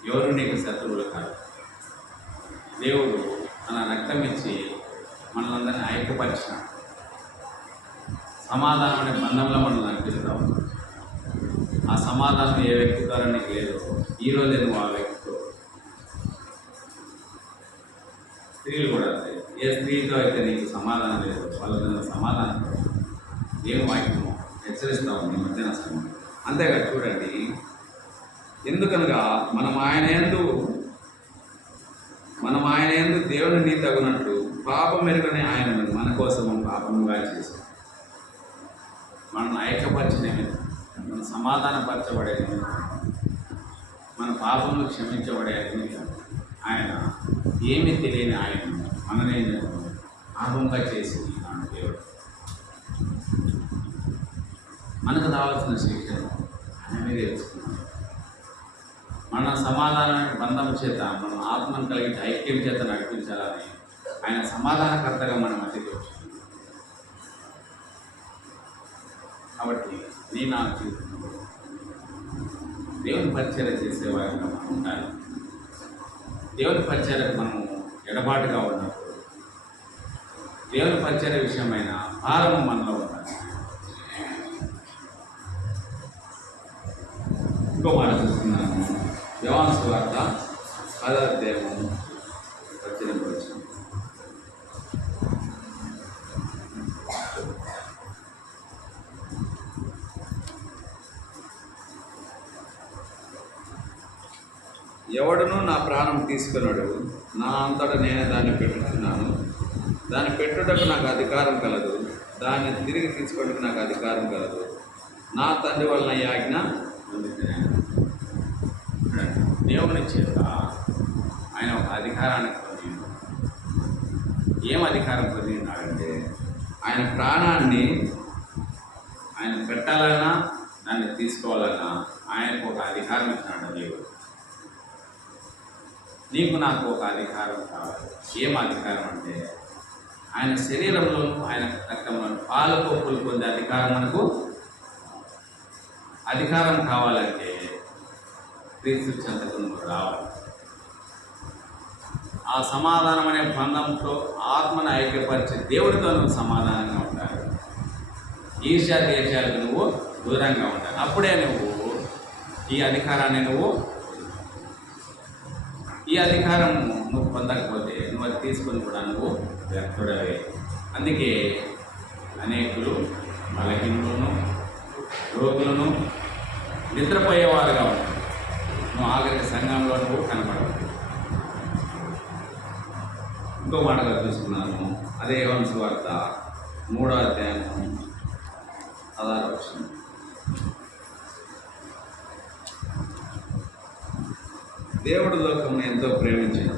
ఎవరు నీకు శత్రువులు కాదు. దేవుడు తన రక్తం ఇచ్చి మనలందరినీ ఐక్యపరిచినాడు. సమాధానం అనే బంధంలో మనల్ని నడిపిస్తాం. ఆ సమాధానం ఏ వ్యక్తి ద్వారా నీకు లేదు, ఈరోజే నువ్వు ఆ వ్యక్తితో. స్త్రీలు కూడా ఏ స్త్రీతో అయితే నీకు సమాధానం లేదు వాళ్ళ సమాధానం ఏం వాక్యమో హెచ్చరిస్తూ ఉంది మధ్యాహ్న సమయం. అంతేకాదు చూడండి, ఎందుకనగా మనం ఆయన యందు దేవుని నీ తగునట్టు పాపం ఎరుగని ఆయన మన కోసం పాపముగా చేశాం. మనల్ని ఐక్యపరిచిన మన సమాధానపరచబడే మన పాపములు క్షమించబడే ఆయన ఏమీ తెలియని ఆయన మననే పాపంగా చేసి దేవుడు మనకు రావాల్సిన శిక్షను ఆయనే తెలుసుకున్నాడు. మన సమాధాన బంధం చేత మనం ఆత్మను కలిగి ఐక్యం చేత నడిపించాలని ఆయన సమాధానకర్తగా మన మధ్యకి వచ్చింది. కాబట్టి నా జీవితంలో దేవుని పరిచర్య చేసేవారిగా మనం ఉండాలి. దేవుని పరిచర్యకు మనం ఎడబాటుగా ఉన్నప్పుడు దేవుని పరిచర్య విషయమైన భారము మనలో ఉండాలి. ఇంకో మాట చూస్తున్నాను, యోహాను సువార్త 10వ అధ్యాయం 18వ వచనం. ఎవడును నా ప్రాణం తీసుకున్నాడు, నా అంతటా నేనే దాన్ని పెట్టుతున్నాను. దాన్ని పెట్టుటకు నాకు అధికారం కలదు, దాన్ని తిరిగి తీసుకోవడానికి నాకు అధికారం కలదు. నా తండ్రి వలన ఈ ఆజ్ఞ పొందుతున్నాను. దేవుని చేత ఆయన ఒక అధికారాన్ని పొంది, ఏం అధికారం పొంది ఉన్నాడంటే ఆయన ప్రాణాన్ని ఆయన పెట్టాలన్నా దాన్ని తీసుకోవాలన్నా ఆయనకు ఒక అధికారం ఇచ్చినాడు దేవుడు. నీకు నాకు ఒక అధికారం కావాలి. ఏం అధికారం అంటే ఆయన శరీరంలోనూ ఆయన రక్తంలోను పాలు పప్పులు పొందే అధికారం కావాలంటే క్రీస్తు చెంతకు నువ్వు రావాలి. ఆ సమాధానం అనే బంధంతో ఆత్మను ఐక్యపరిచే దేవుడితో నువ్వు సమాధానంగా ఉండాలి. ఈర్ష్యా దేశాలకు నువ్వు దూరంగా ఉండాలి. అప్పుడే నువ్వు ఈ అధికారం నువ్వు పొందకపోతే నువ్వు అది తీసుకొని కూడా నువ్వు వ్యర్థుడవే. అందుకే అనేకులు బలహీనులను, రోగులను, నిద్రపోయేవారుగా ఉంటారు. నువ్వు ఆఖరికి సంఘంలో నువ్వు కనపడవు. ఇంకో మాటగా చూసుకున్నాను. అదే యోహాను సువార్త 3వ అధ్యాయం 16వ వచనం. దేవుడు లోకమును ఎంతో ప్రేమించను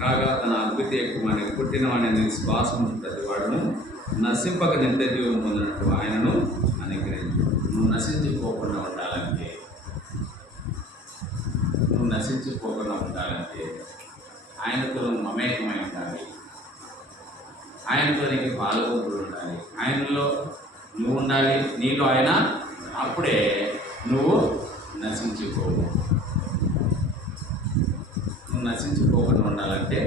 కాగా తన అద్వితీయ కుమారుని పుట్టినవాడిని విశ్వాసం ప్రతి వాడును నశింపక నిత్య జీవం పొందినట్టు ఆయనను అనుగ్రహించు. నువ్వు నశించిపోకుండా ఉండాలంటే ఆయనతో నువ్వు మమేకమై ఉండాలి. ఆయనతో నీకు పాల్గొంటూ ఉండాలి. ఆయనలో నువ్వు ఉండాలి, నీలో ఆయన. అప్పుడే నువ్వు నశించిపోవు. నువ్వు నశించిపోకుండా ఉండాలంటే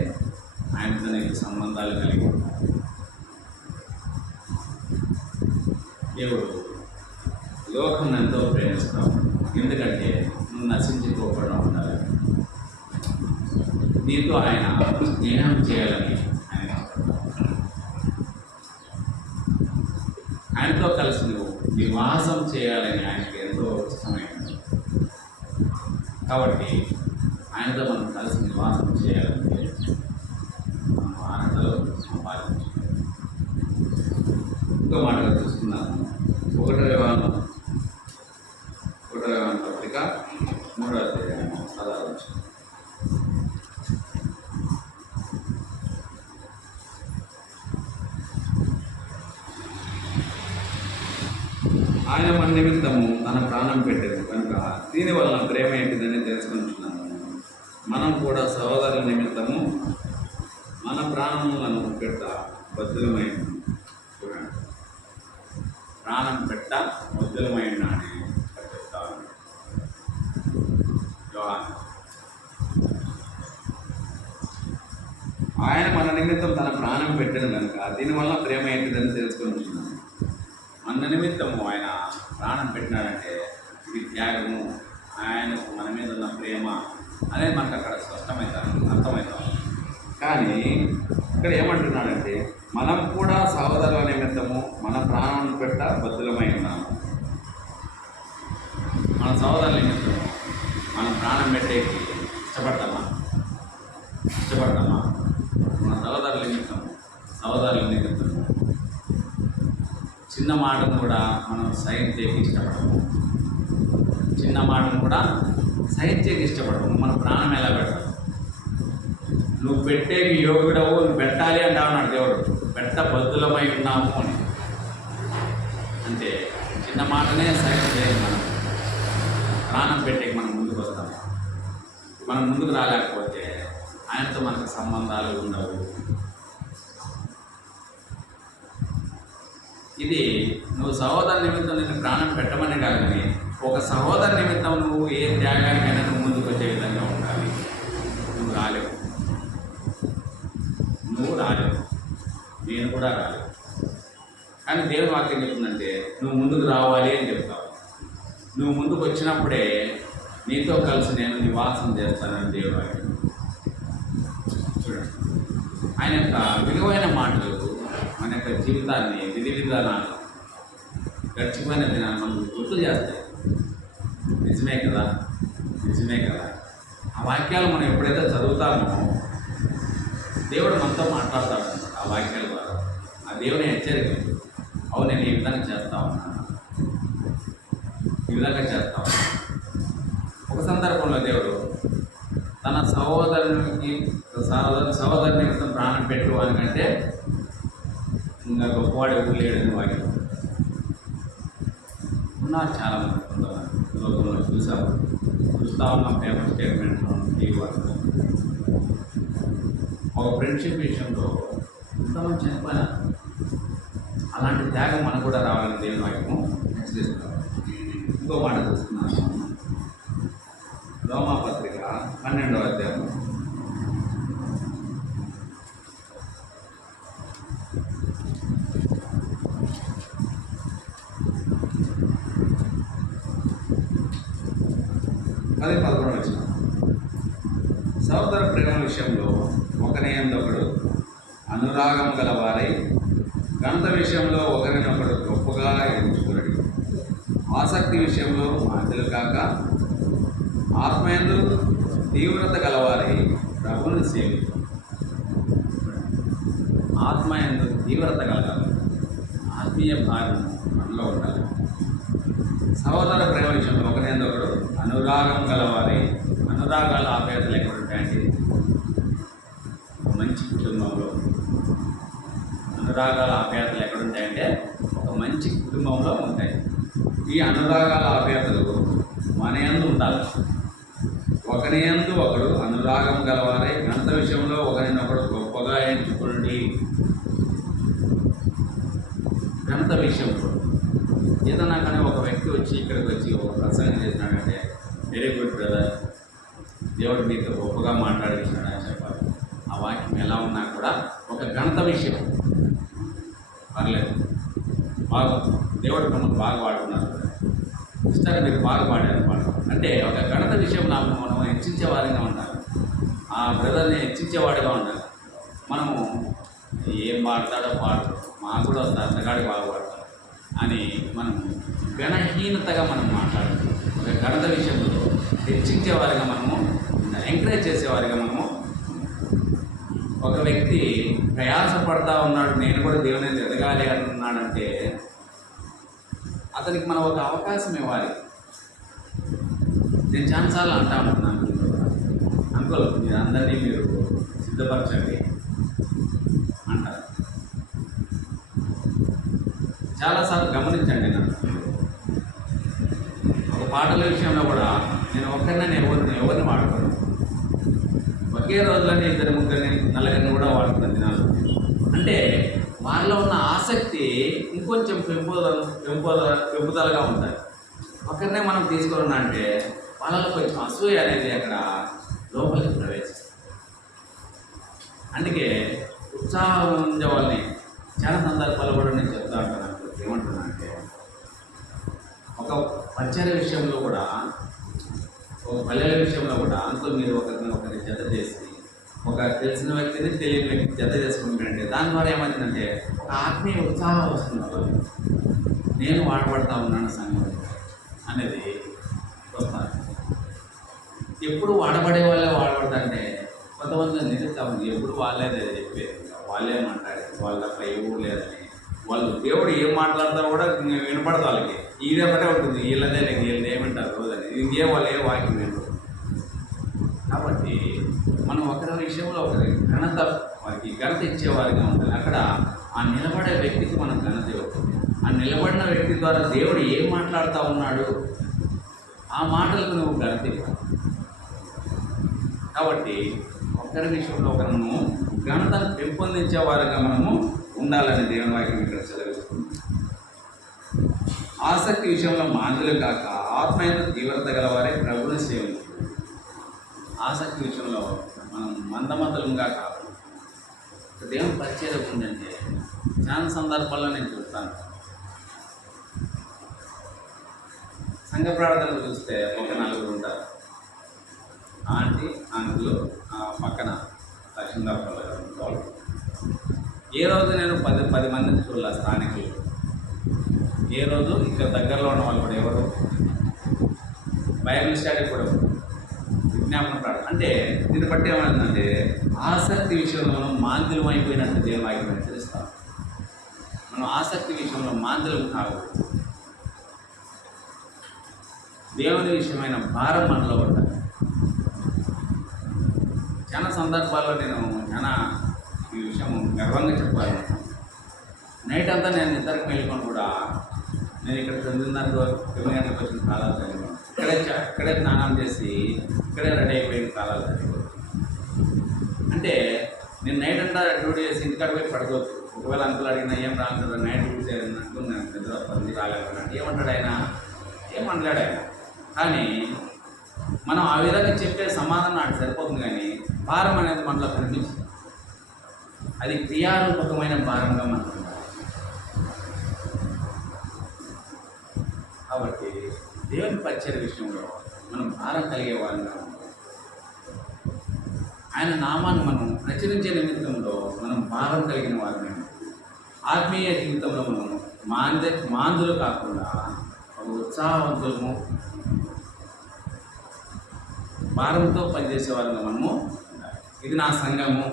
ఆయనతో నీకు సంబంధాలు కలిగి ఉండాలి. దేవుడు లోకం ఎంతో ప్రేమిస్తావు. ఎందుకంటే నువ్వు నశించిపోకుండా ఉండాలి. నీతో ఆయన స్నేహం చేయాలని ఆయన ఆయనతో కలిసి నువ్వు నివాసం చేయాలని ఆయనకి ఎంతో ఇష్టమైనది. కాబట్టి ఆయనతో మనం కలిసి నివాసం చేయాలంటే మనం ఆనందలో సంపాదించాలి. ఇంకో మాటగా చూసుకున్నాము. 1వ యోహాను పత్రిక 3వ అధ్యాయం 16వ వచనం. ఆయన మన నిమిత్తము తన ప్రాణం పెట్టేది కనుక దీనివల్ల ప్రేమ ఏంటిదని తెలుసుకుంటున్నాము. మనం కూడా సహోదరుల నిమిత్తము మన ప్రాణములను పెట్ట బద్దులమైన చూడండి, ప్రాణం పెట్ట బద్దులమైన అని చెప్తాను యోహాను. ఆయన మన నిమిత్తం తన ప్రాణం పెట్టిన కనుక దీనివల్ల ప్రేమ ఏంటిదని తెలుసుకుంటున్నాము. మన నిమిత్తము ఆయన ప్రాణం పెట్టినాడంటే ఇది త్యాగము, ఆయనకు మన మీద ఉన్న ప్రేమ అనేది మనకు అక్కడ అర్థమవుతాం. కానీ ఇక్కడ ఏమంటున్నాడంటే మనం కూడా సహోదరుల నిమిత్తము మన ప్రాణాలను పెట్ట బద్దులమై ఉన్నాము. మన సహోదరుల నిమిత్తము మనం ప్రాణం పెట్టేకి ఇష్టపడతామా? మన సహోదరుల నిమిత్తము చిన్న మాటను కూడా మనం సహించేకి ఇష్టపడము. మన ప్రాణం ఎలా పెడతాం? నువ్వు పెట్టేకి యోగుడవు, నువ్వు పెట్టాలి అంటావు దేవుడు. పెట్ట బద్దులమై ఉన్నాము అని అంటే చిన్న మాటనే సైన్ చేయాలి. మనం ప్రాణం పెట్టేకి మనం ముందుకు వస్తాము. మనం ముందుకు రాలేకపోతే ఆయనతో మనకు సంబంధాలు ఉండవు. ఇది నువ్వు సహోదరు నిమిత్తం నేను ప్రాణం పెట్టమని కాదు, కానీ ఒక సహోదరు నిమిత్తం నువ్వు ఏ త్యాగానికైనా నువ్వు ముందుకు వచ్చే విధంగా ఉండాలి. నువ్వు రాలేవు, నేను కూడా రాలేవు. కానీ దేవుని వాక్యం చెప్తుందంటే నువ్వు ముందుకు రావాలి అని చెప్తావు. నువ్వు ముందుకు వచ్చినప్పుడే నీతో కలిసి నేను నివాసం చేస్తానని దేవుని వాక్యం. చూడండి, ఆయన యొక్క విలువైన మాటలు మన యొక్క జీవితాన్ని, విధి విధానాలు, గడిచిపోయిన దినాన్ని మనం గుర్తు చేస్తాయి. నిజమే కదా. ఆ వాక్యాలు మనం ఎప్పుడైతే చదువుతామో దేవుడు మనతో మాట్లాడతాడు ఆ వాక్యాల ద్వారా. ఆ దేవుని హెచ్చరిక, అవును నేను ఈ విధంగా చేస్తా ఉన్నాను. ఒక సందర్భంలో దేవుడు తన సహోదరుని నిమిత్తం ప్రాణం పెట్టు అని కంటే ఇంకా గొప్పవాడు ఎవరు లేడని వాక్యం. ఉన్నారు చాలామంది లోకంలో చూస్తూ ఉన్నాం పేపర్ స్టేట్మెంట్ టీవీ వార్తలు. ఒక ఫ్రెండ్షిప్ విషయంలో ఎంతమంది చనిపోయినా అలాంటి త్యాగం మనకు కూడా రావాలని దేవుని వాక్యము హెచ్చరిస్తున్నాం. ఇంకో మాట చూస్తున్నాను, రోమాపత్రిక 12వ అధ్యాయం 10-11 వచ్చిన సహోదర ప్రేమ విషయంలో ఒకని యందు ఒకడు అనురాగం గలవారై ఘనత విషయంలో ఒకరినొకడు గొప్పగా ఎంచుకునడు, ఆసక్తి విషయంలో మాటలు కాక ఆత్మయందు తీవ్రత గలవారై ప్రభువును సేవించు. ఆత్మయందు తీవ్రత కలగాలి, ఆత్మీయ భారం మనలో ఉండాలి. సహోదర ప్రేమ విషయంలో ఒకరి యందు ఒకడు అనురాగం గలవారై, అనురాగాలు ఆప్యాయతలు ఎక్కడ ఉంటాయండి? ఒక మంచి కుటుంబంలో అనురాగాల ఆప్యాయతలు ఎక్కడ ఉంటాయంటే ఒక మంచి కుటుంబంలో ఉంటాయి. ఈ అనురాగాల ఆప్యాయతలు మన యందు ఉండాలి. ఒకరి యందు ఒకడు అనురాగం గలవారై ఘనత విషయంలో ఒకరినొకడు గొప్పగా ఎంచుకుని. ఘనత విషయంలో ఏదన్నా కానీ ఒక వ్యక్తి వచ్చి ఇక్కడికి వచ్చి ఒక ప్రసంగం చేసినాడంటే వెరీ గుడ్ బ్రదర్, దేవుడు మీతో గొప్పగా మాట్లాడించినాడని చెప్పాలి. ఆ వాక్యం ఎలా ఉన్నా కూడా ఒక ఘనత విషయం పర్లేదు, బాగా దేవుడు మనం బాగా వాడుతున్నారు, ఇష్టాన్ని మీరు బాగా పాడారు పాట అంటే ఒక ఘనత విషయం నాకు మనం హెచ్చించేవారిగా ఉండాలి. ఆ బ్రదర్ని హెచ్చించేవాడిగా ఉండాలి. మనము ఏం పాడతాడో పాడతాడు, మాకు కూడా వస్తుంది అంతకాడికి బాగా పాడతాడు అని మనం ఘనహీనతగా మనం మాట్లాడాలి. ఒక ఘనత విషయంలో హెచ్చించేవారిగా మనము, ఎంకరేజ్ చేసేవారిగా మనము. ఒక వ్యక్తి ప్రయాసపడతా ఉన్నాడు, నేను కూడా దేవుని ఎదగాలి అంటున్నాడంటే అతనికి మనం ఒక అవకాశం ఇవ్వాలి. నేను చాలాసార్లు అంటా ఉంటున్నాను, అంకుల్ మీరు అందరినీ మీరు సిద్ధపరచండి అంటారు. చాలాసార్లు గమనించండి, నన్ను ఒక పాటల విషయంలో కూడా నేను ఒక్కరిని ఎవరిని వాడుకోను. ఒకే రోజులోనే 2-3 నలుగురిని కూడా వాడుతున్నాను దినాలు. అంటే వాళ్ళలో ఉన్న ఆసక్తి ఇంకొంచెం పెంపుదలగా ఉంటుంది. ఒకరినే మనం తీసుకున్నా అంటే వాళ్ళలో కొంచెం అసూయ అనేది అక్కడ లోపలికి ప్రవేశిస్తుంది. అందుకే ఉత్సాహం ఉండే వాళ్ళని చాలా సందర్భాలు కూడా నేను చెప్తా ఉంటాను. ఏమంటున్నా అంటే ఒక పరిచయ విషయంలో కూడా, ఒక పల్లెల విషయంలో కూడా అంకుల్ మీరు ఒకరిని జత చేసి ఒక తెలిసిన వ్యక్తిని తెలియని వ్యక్తి జత చేసుకుంటారంటే దాని ద్వారా ఏమవుతుందంటే ఒక ఆత్మీయ ఉత్సాహం వస్తుంది. నేను వాడబడతా ఉన్నాను సంఘం అనేది వస్తారు. ఎప్పుడు వాడబడే వాళ్ళే వాడబడతారంటే కొంతమంది నిలుస్తాము, ఎప్పుడు వాళ్ళేదే చెప్పేది, వాళ్ళే మాట్లాడేది, వాళ్ళ తప్ప ఎవరు లేదని. వాళ్ళు దేవుడు ఏం మాట్లాడతారో కూడా వినపడదు వాళ్ళకి. ఇదే ఒకటే ఉంటుంది, వీళ్ళదే లేదు, వీళ్ళు ఏమంటారు రోజని, ఇంకే వాళ్ళు ఏ వాక్యం వినరు. కాబట్టి మనం ఒకరి విషయంలో ఒకరి ఘనత, వారికి ఘనత ఇచ్చేవారిగా ఉండాలి. అక్కడ ఆ నిలబడే వ్యక్తికి మనం ఘనత ఇవ్వాలి. ఆ నిలబడిన వ్యక్తి ద్వారా దేవుడు ఏం మాట్లాడుతూ ఉన్నాడు ఆ మాటలకు నువ్వు ఘనత ఇవ్వాలి. కాబట్టి ఒకరి విషయంలో ఒకరము ఘనతను పెంపొందించే వారిగా మనము ఉండాలని దేవుని వాక్యం ఇక్కడ సెలవిస్తుంది. ఆసక్తి విషయంలో మాందులు కాక ఆత్మయందు తీవ్రత గలవారే ప్రభువుని సేవించు. ఆసక్తి విషయంలో మనం మందమతలంగా కాదు. దేవుని పరిచయం ఉందంటే చాలా సందర్భాల్లో నేను చూస్తాను. సంఘ ప్రార్థనలు చూస్తే ఒక 4 ఉంటారు. ఆంటీ అంకులు పక్కన దక్షిణాపల్లి. ఏ రోజు నేను 10 మందిని చూడాలి స్థానికులు. ఏ రోజు ఇక్కడ దగ్గరలో ఉన్న వాళ్ళు కూడా ఎవరు బైబిల్ స్టడీ కూడా విజ్ఞాపన ప్రార్థన అంటే దీన్ని బట్టి ఏమైందంటే ఆసక్తి విషయంలో మనం మాంద్యం అయిపోయినట్టు దేవుని వాక్యం హెచ్చరిస్తాం. మనం ఆసక్తి విషయంలో మాంద్యం కాదు. దేవుని విషయమైన భారం మనలో ఉంటుంది. చాలా సందర్భాల్లో నేను ఈ విషయం గర్వంగా చెప్పాలి. నైట్ అంతా నేను నిద్రకు వెళ్ళుకొని కూడా నేను ఇక్కడ 9:30 గంటలకు వచ్చిన కాలాలు జరిగాను. ఇక్కడే స్నానం చేసి ఇక్కడే రెడీ అయిపోయిన కాలాలు జరిగాను. అంటే నేను నైట్ అంతా డ్యూటీ చేసి ఇంటికాడ పోయి పడుకోవచ్చు. ఒకవేళ అంకులు అడిగినా ఏం రాలేదు నైట్ డ్యూటీ చేయాలన్నట్టు నేను నిద్ర వస్తుంది రాగలనంటే ఏమంటాడు ఆయన? ఏమనలేడు ఆయన. కానీ మనం ఆ విధంగా చెప్పే సమాధానం నాకు సరిపోతుంది, కానీ భారం అనేది మనలో కనిపించింది. అది క్రియారూపకమైన భారంగా మనకు ఉండాలి. కాబట్టి దేవుని పరిచయ విషయంలో మనం భారం కలిగే వాళ్ళగా ఉండాలి. ఆయన నామాన్ని మనం ప్రచురించే నిమిత్తంలో మనం భారం కలిగిన వారిని, ఆత్మీయ జీవితంలో మనం మాందులు కాకుండా ఒక ఉత్సాహవంతులము, భారంతో పనిచేసే వాళ్ళగా మనము ఉండాలి. ఇది నా సంఘము.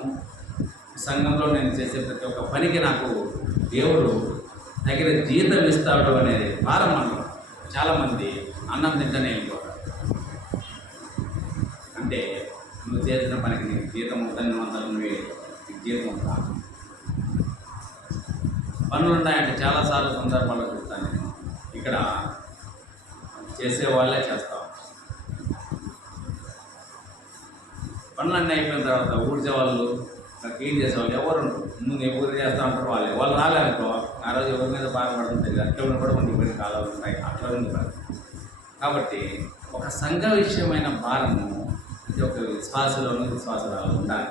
సంఘంలో నేను చేసే ప్రతి ఒక్క పనికి నాకు దేవుడు తగిన జీతం ఇస్తాడు అనేది భారం మనలో. చాలామంది అన్నం తింటనే వెళ్ళిపోతారు. అంటే నువ్వు చేసిన పనికి నీకు జీతం అవుతాను, నువ్వు జీతం అవుతా. పనులు ఉన్నాయంటే చాలాసార్లు సందర్భాల్లో చూస్తాను నేను. ఇక్కడ చేసే వాళ్ళే చేస్తాం. పనులన్నీ అయిపోయిన తర్వాత ఊడ్చే వాళ్ళు, క్లీన్ చేసేవాళ్ళు ఎవరు ముందు ఎవరు చేస్తూ ఉంటారు వాళ్ళు రాలేనుకో ఆ రోజు ఎవరి మీద బాధపడుతుంది. అట్లా కూడా కొన్ని కొన్ని కాలాలు ఉంటాయి. అట్లా ఉంది. కాబట్టి ఒక సంఘ విషయమైన భారము ప్రతి ఒక్క విశ్వాసాలు ఉండాలి.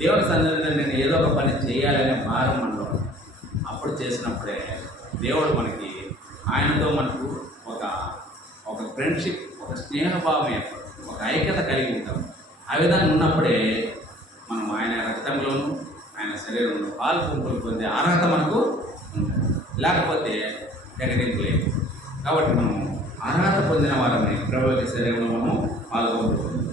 దేవుని సన్నిధిలో నేను ఏదో ఒక పని చేయాలనే భారం మనలో. అప్పుడు చేసినప్పుడే దేవుడు మనకి ఆయనతో మనకు ఒక ఫ్రెండ్షిప్, ఒక స్నేహభావం ఏర్పడుతుంది, ఒక ఐక్యత కలిగి ఉంటాం. ఆ విధంగా ఉన్నప్పుడే మనం ఆయన రక్తంలోనూ ఆయన శరీరంలో పాలు పంపులు పొందే అర్హత మనకు ఉంటుంది. లేకపోతే తెగదింపులేదు. కాబట్టి మనం అర్హత పొందిన వారిని ప్రభువు శరీరంలో మనం పాల్గొంటున్నాం.